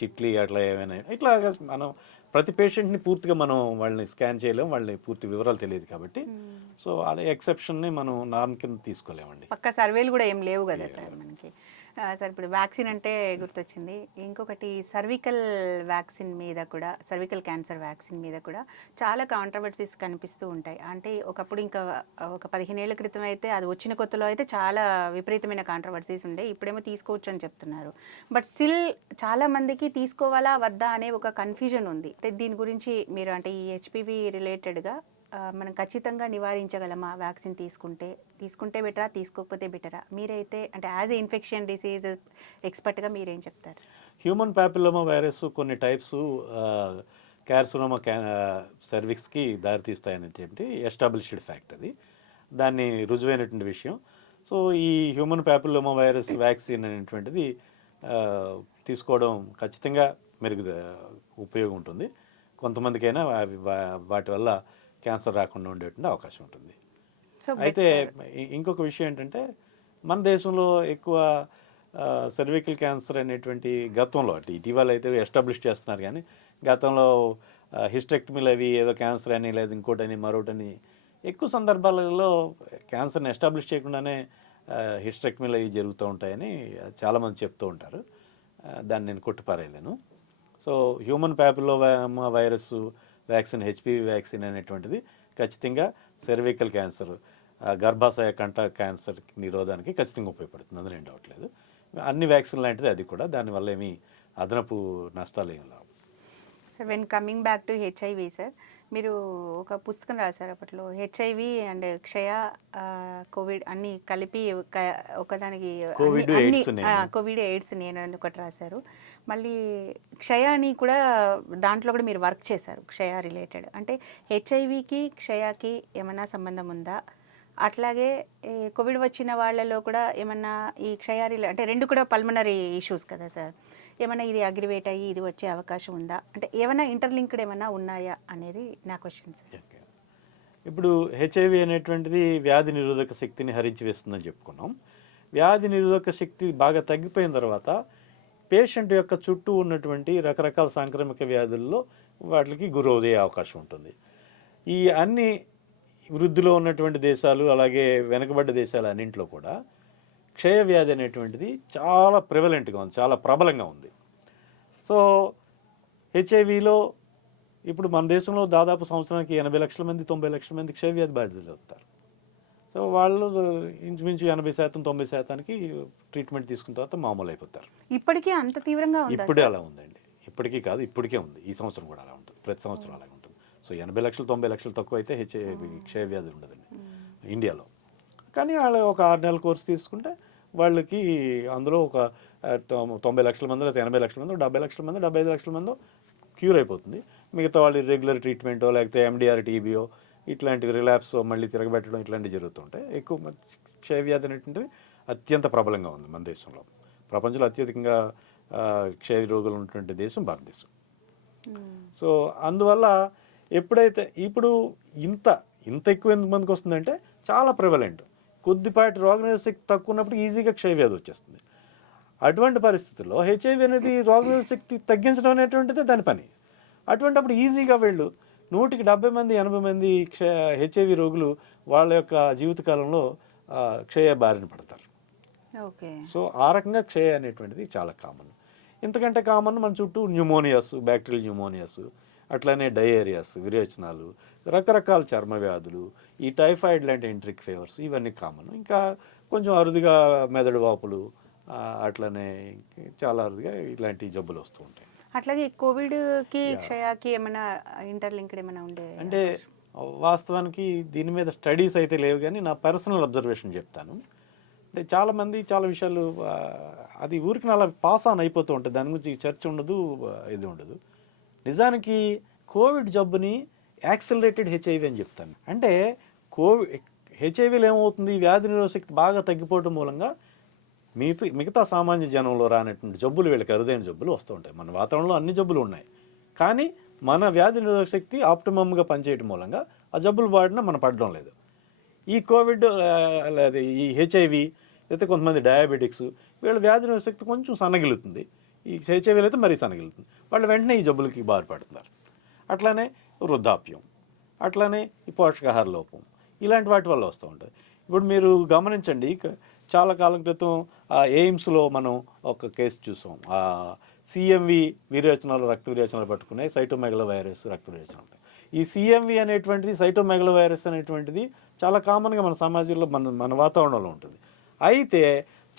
చిట్లి అట్లా ఏమైనా. ఇట్లా మనం ప్రతి పేషెంట్ని పూర్తిగా మనం వాళ్ళని స్కాన్ చేయలేము, వాళ్ళని పూర్తి వివరాలు తెలియదు కాబట్టి. సో అలా ఎక్సెప్షన్ని మనం నార్మ్ కింద తీసుకోలేమండి. పక్క సర్వేలు కూడా ఏం లేవు కదా సార్ మనకి. సార్ ఇప్పుడు వ్యాక్సిన్ అంటే గుర్తొచ్చింది, ఇంకొకటి సర్వికల్ వ్యాక్సిన్ మీద కూడా, సర్వికల్ క్యాన్సర్ వ్యాక్సిన్ మీద కూడా చాలా కాంట్రవర్సీస్ కనిపిస్తూ ఉంటాయి. అంటే ఒకప్పుడు ఇంకా ఒక 15 ఏళ్ల క్రితం అయితే అది వచ్చిన కొత్తలో అయితే చాలా విపరీతమైన కాంట్రవర్సీస్ ఉండే, ఇప్పుడేమో తీసుకోవచ్చు అని చెప్తున్నారు. బట్ స్టిల్ చాలా మందికి తీసుకోవాలా వద్దా అనే ఒక కన్ఫ్యూజన్ ఉంది. అంటే దీని గురించి మీరు, అంటే ఈ హెచ్పివి రిలేటెడ్గా మనం ఖచ్చితంగా నివారించగలమా వ్యాక్సిన్ తీసుకుంటే బెటరా, తీసుకోకపోతే బెటరా? మీరైతే అంటే యాజ్ ఏ ఇన్ఫెక్షన్ డిసీజ్ ఎక్స్పర్ట్గా మీరేం చెప్తారు? హ్యూమన్ ప్యాపిలోమా వైరస్ కొన్ని టైప్స్ కార్సినోమా సర్విక్స్కి దారితీస్తాయనేటువంటి ఎస్టాబ్లిష్డ్ ఫ్యాక్ట్, అది దాన్ని రుజువైనటువంటి విషయం. సో ఈ హ్యూమన్ ప్యాపిలోమా వైరస్ వ్యాక్సిన్ అనేటువంటిది తీసుకోవడం ఖచ్చితంగా ఉపయోగం ఉంటుంది. కొంతమందికైనా వాటి వల్ల క్యాన్సర్ రాకుండా ఉండేటువంటి అవకాశం ఉంటుంది. అయితే ఇంకొక విషయం ఏంటంటే, మన దేశంలో ఎక్కువ సర్వికల్ క్యాన్సర్ అనేటువంటి గతంలో, అంటే ఇటీవల అయితే ఎస్టాబ్లిష్ చేస్తున్నారు, కానీ గతంలో హిస్టెక్టమీలు అవి ఏదో క్యాన్సర్ అని లేదు ఇంకోటని మరొకటని ఎక్కువ సందర్భాలలో క్యాన్సర్ని ఎస్టాబ్లిష్ చేయకుండానే హిస్టెక్టమీలు అవి జరుగుతూ ఉంటాయని చాలామంది చెప్తూ ఉంటారు. దాన్ని నేను కొట్టిపారేయలేను. So human papilloma virus vaccine HPV vaccine అనేటువంటిది ఖచ్చితంగా సెర్వికల్ క్యాన్సర్, గర్భాశయ కంఠ క్యాన్సర్ నిరోధానికి ఖచ్చితంగా ఉపయోగపడుతుంది, అందులో ఏం డౌట్ లేదు. అన్ని వ్యాక్సిన్ లాంటిది అది కూడా, దానివల్ల ఏమీ అదనపు నష్టాలు ఏమి లేవు. Sir when coming back to HIV sir, మీరు ఒక పుస్తకం రాశారు అప్పట్లో, హెచ్ఐవి అండ్ క్షయ, కోవిడ్ అన్నీ కలిపి ఒకదానికి కోవిడ్ ఎయిడ్స్ నేను అని ఒకటి రాశారు. మళ్ళీ క్షయాని కూడా దాంట్లో కూడా మీరు వర్క్ చేశారు, క్షయ రిలేటెడ్. అంటే హెచ్ఐవికి క్షయకి ఏమైనా సంబంధం ఉందా? అట్లాగే కోవిడ్ వచ్చిన వాళ్ళలో కూడా ఏమన్నా ఈ క్షయారిలో అంటే రెండు కూడా పల్మనరీ ఇష్యూస్ కదా సార్, ఏమైనా ఇది అగ్రివేట్ అయ్యి ఇది వచ్చే అవకాశం ఉందా? అంటే ఏమైనా ఇంటర్లింక్డ్ ఏమైనా ఉన్నాయా అనేది నా క్వశ్చన్ సార్. ఇప్పుడు హెచ్ఐవి అనేటువంటిది వ్యాధి నిరోధక శక్తిని హరించి వేస్తుందని చెప్పుకున్నాం. వ్యాధి నిరోధక శక్తి బాగా తగ్గిపోయిన తర్వాత పేషెంట్ యొక్క చుట్టూ ఉన్నటువంటి రకరకాల సాంక్రమిక వ్యాధుల్లో వాటికి గురవుదే అవకాశం ఉంటుంది. ఈ అన్ని వృద్ధిలో ఉన్నటువంటి దేశాలు అలాగే వెనుకబడ్డ దేశాలు అన్నింటిలో కూడా క్షయ వ్యాధి అనేటువంటిది చాలా ప్రివలెంట్గా ఉంది, చాలా ప్రబలంగా ఉంది. సో హెచ్ఐవిలో ఇప్పుడు మన దేశంలో దాదాపు సంవత్సరానికి 80 లక్షల మంది 90 లక్షల మంది క్షయ వ్యాధి బాధితులు అవుతారు. సో వాళ్ళు ఇంచుమించు 80% 90%కి ట్రీట్మెంట్ తీసుకున్న తర్వాత మామూలు అయిపోతారు. ఇప్పటికీ అంత తీవ్రంగా ఉంది? ఇప్పుడే అలా ఉందండి, ఇప్పటికీ కాదు, ఇప్పటికే ఉంది. ఈ సంవత్సరం కూడా అలా ఉంటుంది, ప్రతి సంవత్సరం అలాగే ఉంటుంది. సో 80 లక్షలు 90 లక్షలు తక్కువ అయితే హెచ్ఐవి క్షయ వ్యాధి ఉండదండి ఇండియాలో. కానీ వాళ్ళు ఒక 6 నెలల కోర్సు తీసుకుంటే వాళ్ళకి అందులో ఒక 90 లక్షల మంది లేకపోతే 80 లక్షల మంది 70 లక్షల మంది 75 లక్షల మంది క్యూర్ అయిపోతుంది. మిగతా వాళ్ళు రెగ్యులర్ ట్రీట్మెంటో లేకపోతే ఎండిఆర్ టీబీఓ ఇట్లాంటివి రిలాప్స్ మళ్ళీ తిరగబెట్టడం ఇట్లాంటివి జరుగుతుంటాయి. ఎక్కువ క్షయ వ్యాధి అనేటువంటిది అత్యంత ప్రబలంగా ఉంది మన దేశంలో. ప్రపంచంలో అత్యధికంగా క్షయ రోగులు ఉన్నటువంటి దేశం భారతదేశం. సో అందువల్ల ఎప్పుడైతే ఇప్పుడు ఇంత ఎక్కువ మందికి వస్తుందంటే చాలా ప్రివలెంట్, కొద్దిపాటి రోగనిరోధక శక్తి తక్కువ ఉన్నప్పుడు ఈజీగా క్షయవ్యాధి వచ్చేస్తుంది. అటువంటి పరిస్థితుల్లో హెచ్ఐవి అనేది రోగనిరోధక శక్తి తగ్గించడం అనేటువంటిది దాని పని. అటువంటిప్పుడు ఈజీగా వీళ్ళు 100కి 70 మంది 80 మంది హెచ్ఐవి రోగులు వాళ్ళ యొక్క జీవితకాలంలో క్షయ బారిన పడతారు. సో ఆ రకంగా క్షయ అనేటువంటిది చాలా కామన్. ఇంతకంటే కామన్ మన చుట్టూ న్యూమోనియాస్, బ్యాక్టీరియల్ న్యూమోనియాస్, అట్లానే డయేరియాస్, విరేచనాలు, రకరకాల చర్మ వ్యాధులు, ఈ టైఫాయిడ్ లాంటి ఎంట్రిక్ ఫీవర్స్ ఇవన్నీ కామన్. ఇంకా కొంచెం అరుదుగా మెదడు వాపులు, అట్లనే చాలా అరుదుగా ఇలాంటి జబ్బులు వస్తూ ఉంటాయి. అట్లాగే కోవిడ్కి క్షయకి ఏమైనా ఇంటర్లింక్డ్ ఏమైనా ఉండే? అంటే వాస్తవానికి దీని మీద స్టడీస్ అయితే లేవు, కానీ నా పర్సనల్ అబ్జర్వేషన్ చెప్తాను. అంటే చాలామంది చాలా విషయాలు అది ఊరికి అలా పాస్ ఆన్ అయిపోతూ ఉంటుంది, దాని గురించి చర్చ ఉండదు, ఇది ఉండదు. నిజానికి కోవిడ్ జబ్బుని యాక్సిలరేటెడ్ హెచ్ఐవి అని చెప్తాను. అంటే హెచ్ఐవిలో ఏమవుతుంది, వ్యాధి నిరోధక శక్తి బాగా తగ్గిపోవడం మూలంగా మిగతా సామాన్య జనంలో రానటువంటి జబ్బులు వీళ్ళకి అరుదైన జబ్బులు వస్తూ ఉంటాయి. మన వాతావరణంలో అన్ని జబ్బులు ఉన్నాయి, కానీ మన వ్యాధి నిరోధక శక్తి ఆప్టిమమ్గా పనిచేయడం మూలంగా ఆ జబ్బులు బారిన మనం పడడం లేదు. ఈ కోవిడ్ లేదా ఈ హెచ్ఐవి లేకపోతే కొంతమంది డయాబెటిక్స్ వీళ్ళ వ్యాధి నిరోధక శక్తి కొంచెం సన్నగిలుతుంది, ఈ హెచ్ఐవిలో అయితే మరీ సన్నగిలుతుంది, వాళ్ళు వెంటనే ఈ జబ్బులకి బారిపడుతున్నారు. అట్లానే వృద్ధాప్యం, అట్లానే ఈ పోషకాహార లోపం, ఇలాంటి వాటి వల్ల వస్తూ ఉంటాయి. ఇప్పుడు మీరు గమనించండి, చాలా కాలం క్రితం ఎయిమ్స్లో మనం ఒక కేసు చూసాం. సిఎంవి విరేచనాలు, రక్త విరేచనాలు పట్టుకునే సైటోమెగలో వైరస్ రక్త విరేచనాలు. ఈ సిఎంవి అనేటువంటిది, సైటోమెగలో వైరస్ అనేటువంటిది చాలా కామన్గా మన సమాజంలో మన వాతావరణంలో ఉంటుంది. అయితే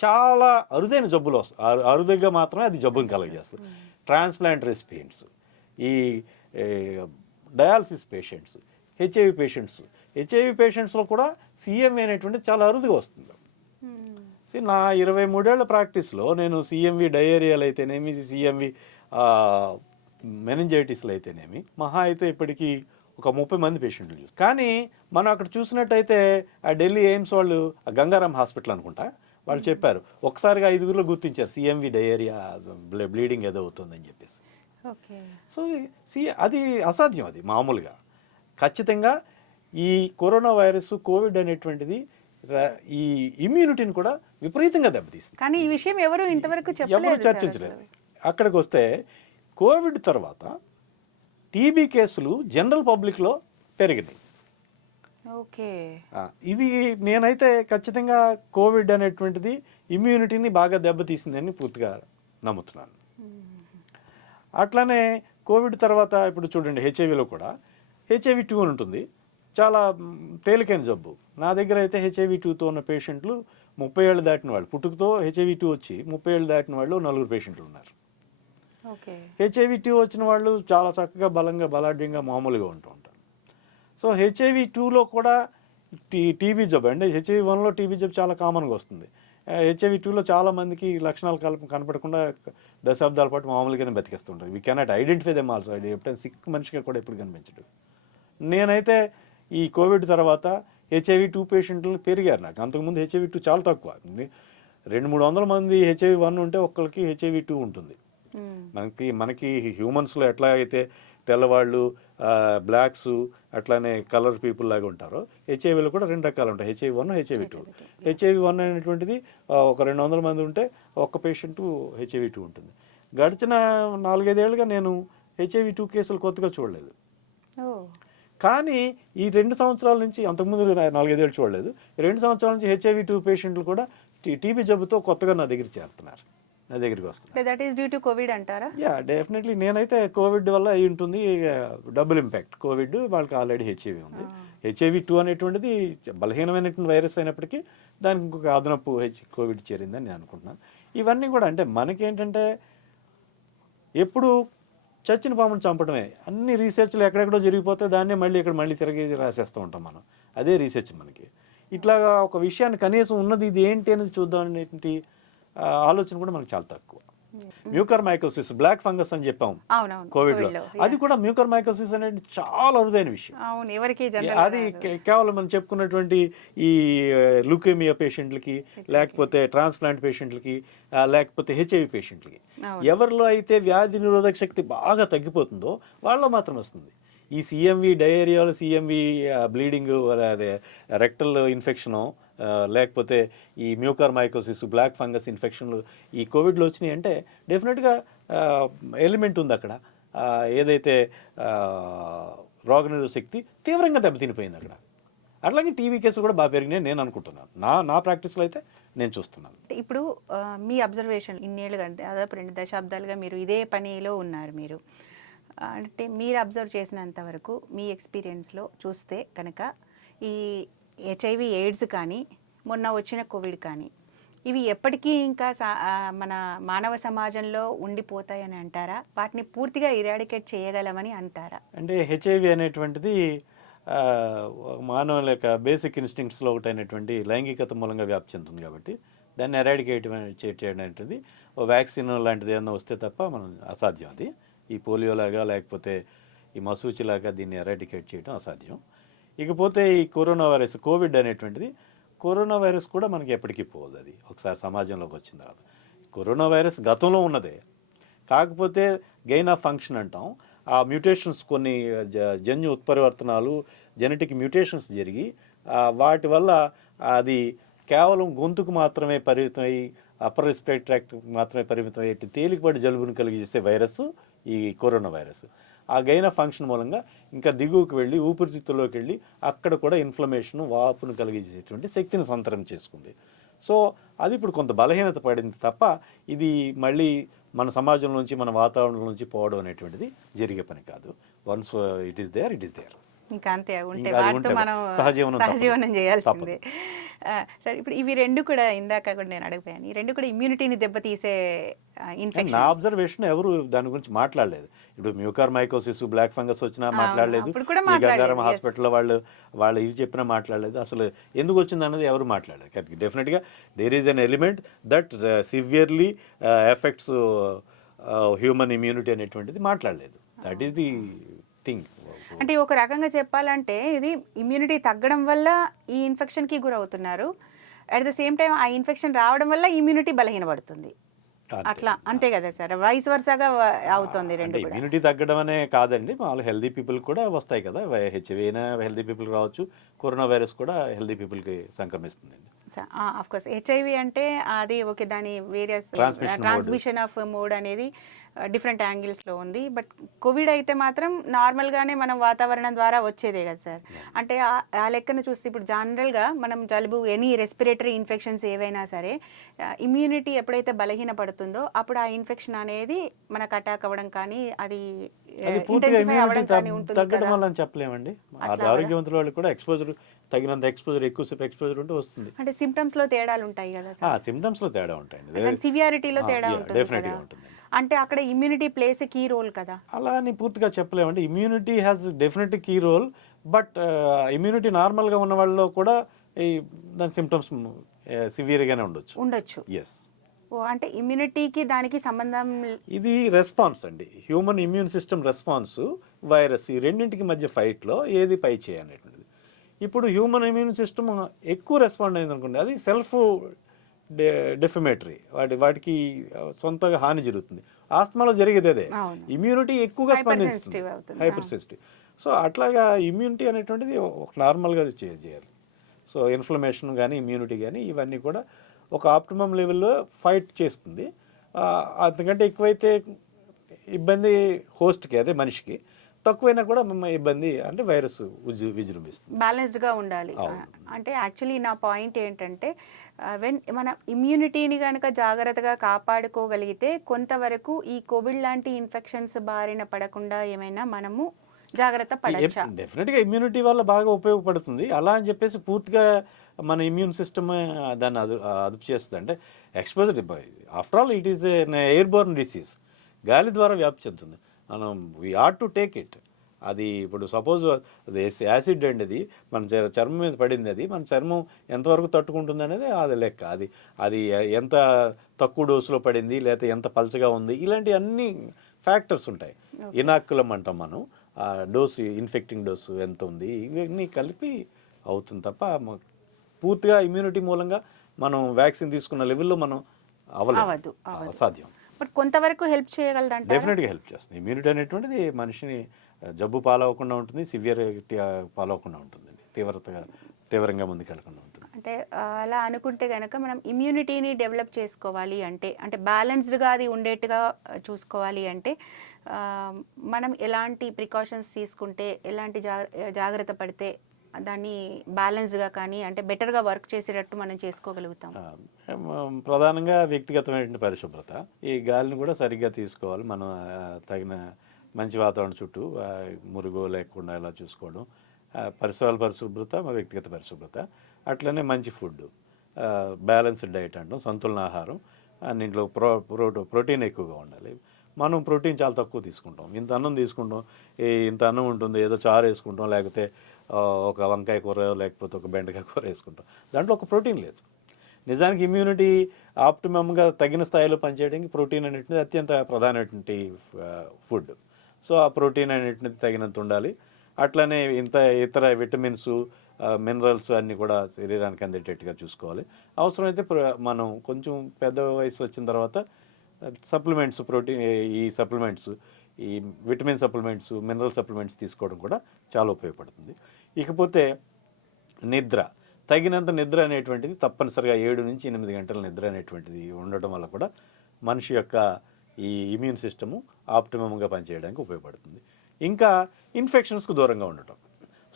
చాలా అరుదైన జబ్బులు వస్తాయి, అరుదుగా మాత్రమే అది జబ్బుని కలగజేస్తుంది. ట్రాన్స్ప్లాంట్ రెసిపియెంట్స్, ఈ డయాలసిస్ పేషెంట్స్, హెచ్ఐవి పేషెంట్స్లో కూడా సిఎంవి అనేటువంటిది చాలా అరుదుగా వస్తుంది. నా 23 ఏళ్ల ప్రాక్టీస్లో నేను సిఎంవి డయేరియాలు అయితేనేమి, సిఎంవి మెనింజైటిస్లు అయితేనేమి మహా అయితే ఇప్పటికీ ఒక 30 మంది పేషెంట్లు చూసి. కానీ మనం అక్కడ చూసినట్టయితే ఆ ఢిల్లీ ఎయిమ్స్ వాళ్ళు, గంగారాం హాస్పిటల్ అనుకుంటా, వాళ్ళు చెప్పారు ఒకసారిగా 5గురిలో గుర్తించారు సిఎంవి డయేరియా బ్లీడింగ్ ఏదో అవుతుందని చెప్పేసి. సో అది అసాధ్యం, అది మామూలుగా. ఖచ్చితంగా ఈ కరోనా వైరస్ కోవిడ్ అనేటువంటిది ఈ ఇమ్యూనిటీని కూడా విపరీతంగా దెబ్బతీస్తుంది. కానీ ఈ విషయం ఎవరు ఇంతవరకు చర్చించలేదు. అక్కడికి వస్తే కోవిడ్ తర్వాత టీబీ కేసులు జనరల్ పబ్లిక్లో పెరిగినాయి. ఇది నేనైతే ఖచ్చితంగా కోవిడ్ అనేటువంటిది ఇమ్యూనిటీని బాగా దెబ్బతీసిందని పూర్తిగా నమ్ముతున్నాను. అట్లానే కోవిడ్ తర్వాత ఇప్పుడు చూడండి హెచ్ఐవిలో కూడా హెచ్ఐవి-2 అని ఉంటుంది, చాలా తేలికైన జబ్బు. నా దగ్గర అయితే హెచ్ఐవి-2తో ఉన్న పేషెంట్లు 30 ఏళ్ళు దాటిన వాళ్ళు, పుట్టుకతో హెచ్ఐవి-2 వచ్చి 30 ఏళ్ళు దాటిన వాళ్ళు 4 పేషెంట్లు ఉన్నారు. హెచ్ఐవి-2 వచ్చిన వాళ్ళు చాలా చక్కగా బలంగా బలాఢ్యంగా మామూలుగా ఉంటూ ఉంటారు. సో హెచ్ఐవి-2లో కూడా టీబీ జబ్బు అంటే హెచ్ఐవి-1లో టీబీ జబ్బు చాలా కామన్గా వస్తుంది. హెచ్ఐవి-2లో చాలా మందికి లక్షణాలు కనపడకుండా దశాబ్దాల పాటు మామూలుగానే బతికేస్తుంటారు. We cannot identify them also. ఎప్పుడైనా సిక్ మనిషిగా కూడా ఎప్పుడు కనిపించడు. నేనైతే ఈ కోవిడ్ తర్వాత హెచ్ఐవి-2 పేషెంట్లు పెరిగారు నాకు. అంతకుముందు హెచ్ఐవి-2 చాలా తక్కువ, 200-300 మంది హెచ్ఐవి-1 ఉంటే ఒక్కరికి హెచ్ఐవి-2 ఉంటుంది. మనకి హ్యూమన్స్లో ఎట్లా అయితే తెల్లవాళ్ళు, బ్లాక్స్, అట్లానే కలర్ పీపుల్ లాగా ఉంటారో హెచ్ఐవిలో కూడా 2 రకాలు ఉంటాయి, హెచ్ఐవి-1, హెచ్ఐవి-2. హెచ్ఐవి-1 అనేటువంటిది ఒక 200 మంది ఉంటే ఒక్క పేషెంట్ హెచ్ఐవి-2 ఉంటుంది. గడిచిన 4-5 ఏళ్ళుగా నేను హెచ్ఐవి-2 కేసులు కొత్తగా చూడలేదు. కానీ ఈ 2 సంవత్సరాల నుంచి, అంతకుముందు 4-5 ఏళ్ళు చూడలేదు, 2 సంవత్సరాల నుంచి హెచ్ఐవి-2 పేషెంట్లు కూడా టీబీ జబ్బుతో కొత్తగా నా దగ్గర చేరుతున్నారు, నా దగ్గరికి వస్తున్నారు. That is due to covid అంటారా? Yeah, definitely. నేనైతే కోవిడ్ వల్ల అయి ఉంటుంది, డబుల్ ఇంపాక్ట్. కోవిడ్ వాళ్ళకి ఆల్రెడీ హెచ్ఐవి ఉంది. హెచ్ఐవి-2 అనేటువంటిది బలహీనమైనటువంటి వైరస్ అయినప్పటికీ దానికి ఇంకొక అదనపు కోవిడ్ చేరిందని నేను అనుకుంటున్నాను. ఇవన్నీ కూడా అంటే మనకేంటంటే ఎప్పుడు చచ్చిన పామును చంపడమే. అన్ని రీసెర్చ్లు ఎక్కడెక్కడో జరిగిపోతే దాన్నే మళ్ళీ తిరిగి రాసేస్తూ ఉంటాం మనం. అదే రీసెర్చ్ మనకి. ఇట్లాగా ఒక విషయాన్ని కనీసం ఉన్నది ఇది ఏంటి అనేది చూద్దాం అనేటువంటి ఆలోచన కూడా మనకు చాలా తక్కువ. మ్యూకర్మైకోసిస్, బ్లాక్ ఫంగస్ అని చెప్పాం కోవిడ్ లో. అది కూడా మ్యూకర్మైకోసిస్ అనేది చాలా అరుదైన విషయం. అది కేవలం మనం చెప్పుకున్నటువంటి ఈ లుకేమియా పేషెంట్లకి, లేకపోతే ట్రాన్స్ప్లాంట్ పేషెంట్లకి, లేకపోతే హెచ్ఐవి పేషెంట్లకి, ఎవరిలో అయితే వ్యాధి నిరోధక శక్తి బాగా తగ్గిపోతుందో వాళ్ళలో మాత్రం వస్తుంది. ఈ సిఎంవి డయేరియాలు, సిఎంవి బ్లీడింగ్, అదే రెక్టల్ ఇన్ఫెక్షను, లేకపోతే ఈ మ్యూకర్మైకోసిస్, బ్లాక్ ఫంగస్ ఇన్ఫెక్షన్లు ఈ కోవిడ్లో వచ్చినాయి అంటే డెఫినెట్గా ఎలిమెంట్ ఉంది అక్కడ. ఏదైతే రోగనిరోధక శక్తి తీవ్రంగా దెబ్బతినిపోయింది అక్కడ. అట్లాగే టీవీ కేసులు కూడా బాగా పెరిగినాయి నేను అనుకుంటున్నాను. నా ప్రాక్టీస్లో అయితే నేను చూస్తున్నాను. ఇప్పుడు మీ అబ్జర్వేషన్ ఇన్నేళ్ళుగా, దాదాపు 2 దశాబ్దాలుగా మీరు ఇదే పనిలో ఉన్నారు. మీరు అంటే మీరు అబ్జర్వ్ చేసినంత వరకు మీ ఎక్స్పీరియన్స్లో చూస్తే కనుక ఈ హెచ్ఐవి ఎయిడ్స్ కానీ, మొన్న వచ్చిన కోవిడ్ కానీ, ఇవి ఎప్పటికీ ఇంకా మన మానవ సమాజంలో ఉండిపోతాయని అంటారా? వాటిని పూర్తిగా ఇరాడికేట్ చేయగలమని అంటారా? అంటే హెచ్ఐవి అనేటువంటిది మానవుల యొక్క బేసిక్ ఇన్స్టింక్ట్స్లో ఒకటైనటువంటి లైంగికత మూలంగా వ్యాప్తి చెందుతుంది కాబట్టి దాన్ని ఎరాడికేట్ చేయడం అనేది వ్యాక్సిన్ లాంటిది ఏదైనా వస్తే తప్ప మనం అసాధ్యం. అది ఈ పోలియోలాగా లేకపోతే ఈ మసూచిలాగా దీన్ని ఎరాడికేట్ చేయడం అసాధ్యం. ఇకపోతే ఈ కరోనా వైరస్, కోవిడ్ అనేటువంటిది, కరోనా వైరస్ కూడా మనకి ఎప్పటికీ పోదు. అది ఒకసారి సమాజంలోకి వచ్చిన తర్వాత కరోనా వైరస్ గతంలో ఉన్నదే, కాకపోతే గెయిన్ ఆఫ్ ఫంక్షన్ అంటాం. ఆ మ్యూటేషన్స్, కొన్ని జన్యు ఉత్పరివర్తనాలు, జెనెటిక్ మ్యూటేషన్స్ జరిగి వాటి వల్ల అది కేవలం గొంతుకు మాత్రమే పరిమితమై, అప్పర్ రెస్పిరేటరీ ట్రాక్ట్ మాత్రమే పరిమితమై తేలికపాటి జలుబును కలిగిసే వైరస్ ఈ కరోనా వైరస్. ఆ గెయిన్ ఆఫ్ ఫంక్షన్ మూలంగా ఇంకా దిగువకు వెళ్ళి ఊపిరితిత్తుల్లోకి వెళ్ళి అక్కడ కూడా ఇన్ఫ్లమేషన్, వాపును కలిగించేటువంటి శక్తిని సంతరం చేసుకుంది. సో అది ఇప్పుడు కొంత బలహీనత పడింది తప్ప ఇది మళ్ళీ మన సమాజం నుంచి, మన వాతావరణం నుంచి పోవడం అనేటువంటిది జరిగే పని కాదు. Once it is there, it is there. ఇంకా అంతే ఉంటే వాటితో మనం సహజీవనం చేయాల్సిందే. సరే, ఇప్పుడు ఇవి 2 కూడా ఇందాక కూడా నేను అడగపోయాను, ఈ 2 కూడా ఇమ్యూనిటీని దెబ్బతీసే ఇన్ఫెక్షన్. నా అబ్జర్వేషన్ ఎవరు దాని గురించి మాట్లాడలేదు. ఇప్పుడు మ్యూకర్మైకోసిస్, బ్లాక్ ఫంగస్ వచ్చినా మాట్లాడలేదు, గంగారం హాస్పిటల్లో వాళ్ళు ఇవి చెప్పినా మాట్లాడలేదు. అసలు ఎందుకు వచ్చింది అన్నది ఎవరు మాట్లాడలేదు. డెఫినెట్గా there is an element that severely affects human immunity అనేటువంటిది మాట్లాడలేదు. That is the thing. అంటే ఒక రకంగా చెప్పాలంటే ఇది ఇమ్యూనిటీ తగ్గడం వల్ల ఈ ఇన్ఫెక్షన్కి గురవుతున్నారు, అట్ ద సేమ్ టైం ఆ ఇన్ఫెక్షన్ రావడం వల్ల ఇమ్యూనిటీ బలహీనపడుతుంది. అట్లా అంతే కదా సార్, వైస్ వర్సాగా అవుతుంది. ఇమ్యూనిటీ తగ్గడం అనే కాదండి, మామూలు హెల్దీ పీపుల్ కూడా వస్తాయి కదా. హెచ్ఐవి అయినా హెల్దీ పీపుల్ రావచ్చు, కరోనా వైరస్ కూడా హెల్దీ పీపుల్కి సంక్రమిస్తుందండి. ఆఫ్ కోర్స్ హెచ్ఐవి అంటే అది ఓకే, దాని వేరియస్ ట్రాన్స్మిషన్ ఆఫ్ మోడ్ అనేది డిఫరెంట్ యాంగిల్స్లో ఉంది. బట్ కోవిడ్ అయితే మాత్రం నార్మల్గానే మనం వాతావరణం ద్వారా వచ్చేదే కదా సార్. అంటే ఆ లెక్కను చూస్తే ఇప్పుడు జనరల్గా మనం జలుబు, ఎనీ రెస్పిరేటరీ ఇన్ఫెక్షన్స్ ఏవైనా సరే, ఇమ్యూనిటీ ఎప్పుడైతే బలహీనపడుతుందో అప్పుడు ఆ ఇన్ఫెక్షన్ అనేది మనకు అటాక్ అవ్వడం కానీ, అది అది పూర్తిగా ఇంటెన్సిఫై అవ్వడం ఇమ్యూనిటీ కానీ ఉంటుంది తగ్గడం కదా. వల్ల అని చెప్పలేమండి. అట్లా అది ఆరోగ్యవంతుల వాళ్ళకి కూడా ఎక్స్పోజర్ తగినంత ఎక్స్పోజర్ ఎక్కువసేపు ఎక్స్పోజర్ ఉంటే వస్తుంది. అంటే సిమ్టమ్స్ లో తేడాలు ఉంటాయి కదా సార్, సిమ్టమ్స్ లో తేడా ఉంటాయండి. దాని సివియారిటీలో తేడా ఉంటుంది డెఫినెట్గా కదా. ఉంటుంది. అంటే అక్కడ ఇమ్యూనిటీ ప్లేస్ కీ రోల్ కదా. అలా అని పూర్తిగా చెప్పలేమండి. Immunity has definite key role, but immunity నార్మల్గా ఉన్న వాళ్ళలో కూడా ఈ దాని సిమ్టమ్స్ సివియర్గానే ఉండొచ్చు. ఎస్. ఓ, అంటే ఇమ్యూనిటీకి దానికి సంబంధం ఇది రెస్పాన్స్ అండి, human immune system response, virus, ఈ రెండింటికి మధ్య ఫైట్లో ఏది పై చేయనేటువంటిది. ఇప్పుడు హ్యూమన్ ఇమ్యూన్ సిస్టమ్ ఎక్కువ రెస్పాండ్ అయింది అనుకోండి, అది సెల్ఫ్ డెఫిమేటరీ, వాటికి సొంతగా హాని జరుగుతుంది. ఆస్మాలో జరిగేది అదే, ఇమ్యూనిటీ ఎక్కువగా స్పందిస్తుంది, హైపర్ సెన్సిటివ్. సో అట్లాగా ఇమ్యూనిటీ అనేటువంటిది నార్మల్గా చేయాలి. సో ఇన్ఫ్లమేషన్ కానీ ఇమ్యూనిటీ కానీ ఇవన్నీ కూడా ఒక ఆప్టిమమ్ లెవెల్లో ఫైట్ చేస్తుంది. అంతకంటే ఎక్కువైతే ఇబ్బంది హోస్ట్కి, అదే మనిషికి, తక్కువైనా కూడా ఇబ్బంది అంటే వైరస్ విజృంభిస్తుంది. బ్యాలెన్స్డ్గా ఉండాలి. అంటే యాక్చువల్లీ నా పాయింట్ ఏంటంటే వెన్ మన ఇమ్యూనిటీని కనుక జాగ్రత్తగా కాపాడుకోగలిగితే కొంతవరకు ఈ కోవిడ్ లాంటి ఇన్ఫెక్షన్స్ బారిన పడకుండా ఏమైనా మనము జాగ్రత్త పడచ్చా? డెఫినెట్గా ఇమ్యూనిటీ వల్ల బాగా ఉపయోగపడుతుంది. అలా అని చెప్పేసి పూర్తిగా మన ఇమ్యూన్ సిస్టమ్ దాన్ని అదుపు చేస్తుంది అంటే exposure. After all it is air Born disease, గాలి ద్వారా వ్యాప్తి చెందుతుంది. మనం we ought to take it. అది ఇప్పుడు సపోజ్ అది యాసిడ్ అండి, అది మన చర్మం మీద పడింది, అది మన చర్మం ఎంతవరకు తట్టుకుంటుంది అనేది అది లెక్క. అది ఎంత తక్కువ డోసులో పడింది, లేకపోతే ఎంత పల్చగా ఉంది, ఇలాంటి అన్ని ఫ్యాక్టర్స్ ఉంటాయి. ఇనాక్యులం అంటాం మనం, ఆ డోసు, ఇన్ఫెక్టింగ్ డోసు ఎంత ఉంది, ఇవన్నీ కలిపి అవుతుంది తప్ప పూర్తిగా ఇమ్యూనిటీ మూలంగా మనం వ్యాక్సిన్ తీసుకున్న లెవెల్లో మనం అవ్వలేదు, అసాధ్యం. బట్ కొంతవరకు హెల్ప్ చేయగలరంట. డెఫినెట్గా హెల్ప్ చేస్తుంది. ఇమ్యూనిటీ అనేటువంటిది మనిషిని జబ్బు పాలవకుండా ఉంటుంది, సివియరిటీ పాలవకుండా ఉంటుందండి, తీవ్రంగా ముందుకెళ్ళకుండా ఉంటుంది. అంటే అలా అనుకుంటే కనుక మనం ఇమ్యూనిటీని డెవలప్ చేసుకోవాలి అంటే బ్యాలెన్స్డ్గా అది ఉండేట్టుగా చూసుకోవాలి అంటే మనం ఎలాంటి ప్రికాషన్స్ తీసుకుంటే, ఎలాంటి జాగ్రత్త పడితే దాన్ని బ్యాలెన్స్డ్గా కానీ అంటే బెటర్గా వర్క్ చేసేటట్టు మనం చేసుకోగలుగుతాం? ప్రధానంగా వ్యక్తిగతమైన పరిశుభ్రత, ఈ గాలిని కూడా సరిగ్గా తీసుకోవాలి. మనం తగిన మంచి వాతావరణం చుట్టూ మురుగు లేకుండా ఇలా చూసుకోవడం, పరిసరాల పరిశుభ్రత, వ్యక్తిగత పరిశుభ్రత, అట్లనే మంచి ఫుడ్, బ్యాలెన్స్డ్ డైట్ అంటాం, సంతులన ఆహారం, అన్నింట్లో ప్రోటీన్ ఎక్కువగా ఉండాలి. మనం ప్రోటీన్ చాలా తక్కువ తీసుకుంటాం. ఇంత అన్నం తీసుకుంటాం, ఇంత అన్నం ఉంటుంది, ఏదో చారు వేసుకుంటాం, లేకపోతే ఒక వంకాయ కూర లేకపోతే ఒక బెండకాయ కూర వేసుకుంటాం, దాంట్లో ఒక ప్రోటీన్ లేదు. నిజానికి ఇమ్యూనిటీ ఆప్టిమమ్గా తగిన స్థాయిలో పనిచేయడానికి ప్రోటీన్ అనేటువంటిది అత్యంత ప్రధానమైనటువంటి ఫుడ్. సో ఆ ప్రోటీన్ అనేటువంటిది తగినంత ఉండాలి. అట్లనే ఇతర విటమిన్స్, మినరల్స్ అన్నీ కూడా శరీరానికి అందేటట్టుగా చూసుకోవాలి. అవసరమైతే మనం కొంచెం పెద్ద వయసు వచ్చిన తర్వాత సప్లిమెంట్స్, ఈ సప్లిమెంట్స్, ఈ విటమిన్ సప్లిమెంట్స్, మినరల్ సప్లిమెంట్స్ తీసుకోవడం కూడా చాలా ఉపయోగపడుతుంది. ఇకపోతే నిద్ర, తగినంత నిద్ర అనేటువంటిది తప్పనిసరిగా 7 నుంచి 8 గంటల నిద్ర అనేటువంటిది ఉండటం వల్ల కూడా మనిషి యొక్క ఈ ఇమ్యూన్ సిస్టము ఆప్టిమమ్గా పనిచేయడానికి ఉపయోగపడుతుంది. ఇంకా ఇన్ఫెక్షన్స్కు దూరంగా ఉండటం,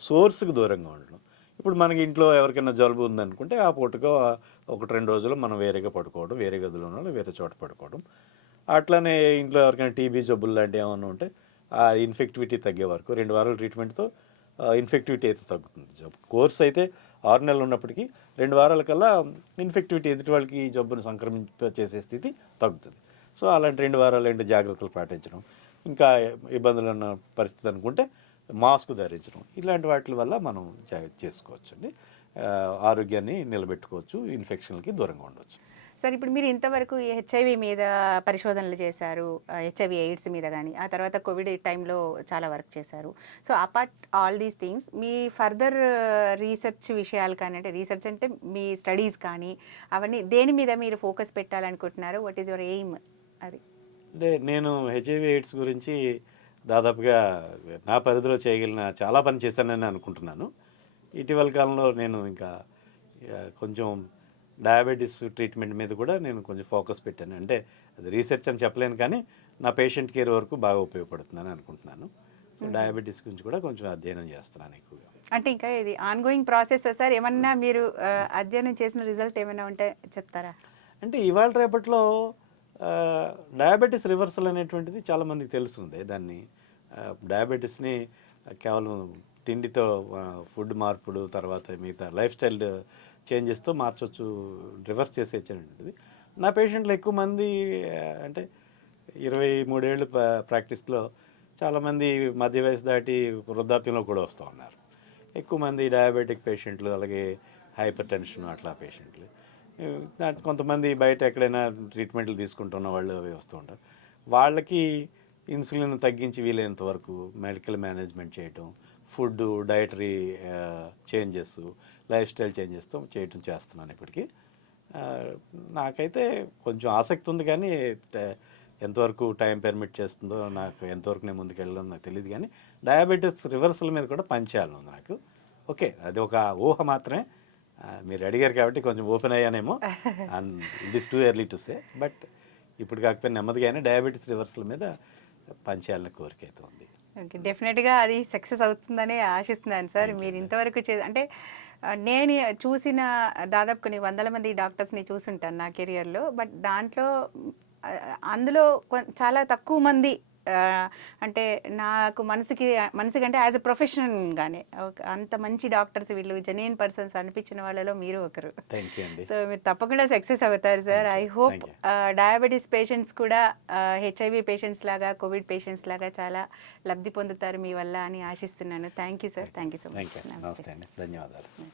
సోర్స్కి దూరంగా ఉండటం. ఇప్పుడు మనకి ఇంట్లో ఎవరికైనా జలుబు ఉందనుకుంటే ఆ పూటగా 1-2 రోజులు మనం వేరేగా పడుకోవడం, వేరే గదిలో ఉన్న వేరే చోట పడుకోవడం. అట్లనే ఇంట్లో ఎవరికైనా టీబీ జబ్బులు లాంటివి ఏమైనా ఉంటే ఆ ఇన్ఫెక్టివిటీ తగ్గే వరకు 2 వారాల ట్రీట్మెంట్తో ఇన్ఫెక్టివిటీ అయితే తగ్గుతుంది. జబ్బు కోర్స్ అయితే 6 నెలలు ఉన్నప్పటికీ 2 వారాల కల్లా ఇన్ఫెక్టివిటీ ఎదుటి వాళ్ళకి జబ్బును సంక్రమించేసే స్థితి తగ్గుతుంది. సో అలాంటి 2 వారాలు ఏంటి జాగ్రత్తలు పాటించడం, ఇంకా ఇబ్బందులు ఉన్న పరిస్థితి అనుకుంటే మాస్క్ ధరించడం, ఇలాంటి వాటి వల్ల మనం చేసుకోవచ్చు అండి. ఆరోగ్యాన్ని నిలబెట్టుకోవచ్చు, ఇన్ఫెక్షన్లకి దూరంగా ఉండవచ్చు. సార్, ఇప్పుడు మీరు ఇంతవరకు హెచ్ఐవి మీద పరిశోధనలు చేశారు, హెచ్ఐవి ఎయిడ్స్ మీద కానీ, ఆ తర్వాత కోవిడ్ టైంలో చాలా వర్క్ చేశారు. So apart all these things me further research విషయాలు కానీ, అంటే రీసెర్చ్ అంటే మీ స్టడీస్ కానీ అవన్నీ దేని మీద మీరు ఫోకస్ పెట్టాలనుకుంటున్నారు? What is your aim? అది అంటే నేను హెచ్ఐవి ఎయిడ్స్ గురించి దాదాపుగా నా పరిధిలో చేయగలిగిన చాలా పని చేశానని అనుకుంటున్నాను. ఇటీవల కాలంలో నేను ఇంకా కొంచెం డయాబెటీస్ ట్రీట్మెంట్ మీద కూడా నేను కొంచెం ఫోకస్ పెట్టాను. అంటే అది రీసెర్చ్ అని చెప్పలేను, కానీ నా పేషెంట్ కేర్ వరకు బాగా ఉపయోగపడుతుందని అనుకుంటున్నాను. సో డయాబెటీస్ గురించి కూడా కొంచెం అధ్యయనం చేస్తున్నాను ఎక్కువగా. అంటే ఇంకా ఇది ఆన్గోయింగ్ ప్రాసెస్ సార్? ఏమన్నా మీరు అధ్యయనం చేసిన రిజల్ట్ ఏమైనా ఉంటే చెప్తారా? అంటే ఇవాళ రేపట్లో డయాబెటీస్ రివర్సల్ అనేటువంటిది చాలామందికి తెలుస్తుంది. దాన్ని డయాబెటీస్ని కేవలం తిండితో ఫుడ్ మార్పుడు తర్వాత మిగతా లైఫ్ స్టైల్ చేంజెస్తో మార్చొచ్చు, రివర్స్ చేసేది. నా పేషెంట్లు ఎక్కువ మంది అంటే 23 ఏళ్ళు ప్రాక్టీస్లో చాలామంది మధ్య వయసు దాటి వృద్ధాప్యంలో కూడా వస్తూ ఉన్నారు. ఎక్కువ మంది డయాబెటిక్ పేషెంట్లు, అలాగే హైపర్ టెన్షన్ అట్లా పేషెంట్లు. కొంతమంది బయట ఎక్కడైనా ట్రీట్మెంట్లు తీసుకుంటున్న వాళ్ళు అవి వస్తూ ఉంటారు. వాళ్ళకి ఇన్సులిన్ తగ్గించి వీలైనంత వరకు మెడికల్ మేనేజ్మెంట్ చేయటం, food, dietary changes, lifestyle చేంజెస్తో చేస్తున్నాను ఇప్పటికీ. నాకైతే కొంచెం ఆసక్తి ఉంది, కానీ ఎంతవరకు టైం పెర్మిట్ చేస్తుందో, నాకు ఎంతవరకు నేను ముందుకు వెళ్ళడం నాకు తెలియదు. కానీ డయాబెటీస్ రివర్సల్ మీద కూడా పనిచేయాలని ఉంది నాకు. ఓకే, అది ఒక ఊహ మాత్రమే. మీరు అడిగారు కాబట్టి కొంచెం ఓపెన్ అయ్యానేమో. It is too early to say, but ఇప్పుడు కాకపోతే నెమ్మదిగానే డయాబెటీస్ రివర్సల్ మీద పనిచేయాలని కోరిక అయితే ఉంది. ఓకే, డెఫినెట్గా అది సక్సెస్ అవుతుందని ఆశిస్తున్నాను సార్. మీరు ఇంతవరకు అంటే నేను చూసిన దాదాపు కొన్ని వందల మంది డాక్టర్స్ని చూసుంటాను నా కెరియర్లో. బట్ దాంట్లో అందులో చాలా తక్కువ మంది అంటే నాకు మనసుకంటే యాజ్ ఎ ప్రొఫెషనల్గానే అంత మంచి డాక్టర్స్, వీళ్ళు జెన్యూన్ పర్సన్స్ అనిపించిన వాళ్ళలో మీరు ఒకరు. సో మీరు తప్పకుండా సక్సెస్ అవుతారు sir. I hope diabetes patients కూడా హెచ్ఐవి పేషెంట్స్ లాగా, కోవిడ్ పేషెంట్స్ లాగా చాలా లబ్ధి పొందుతారు మీ వల్ల అని ఆశిస్తున్నాను. Thank you sir. Thank you so much. ధన్యవాదాలు.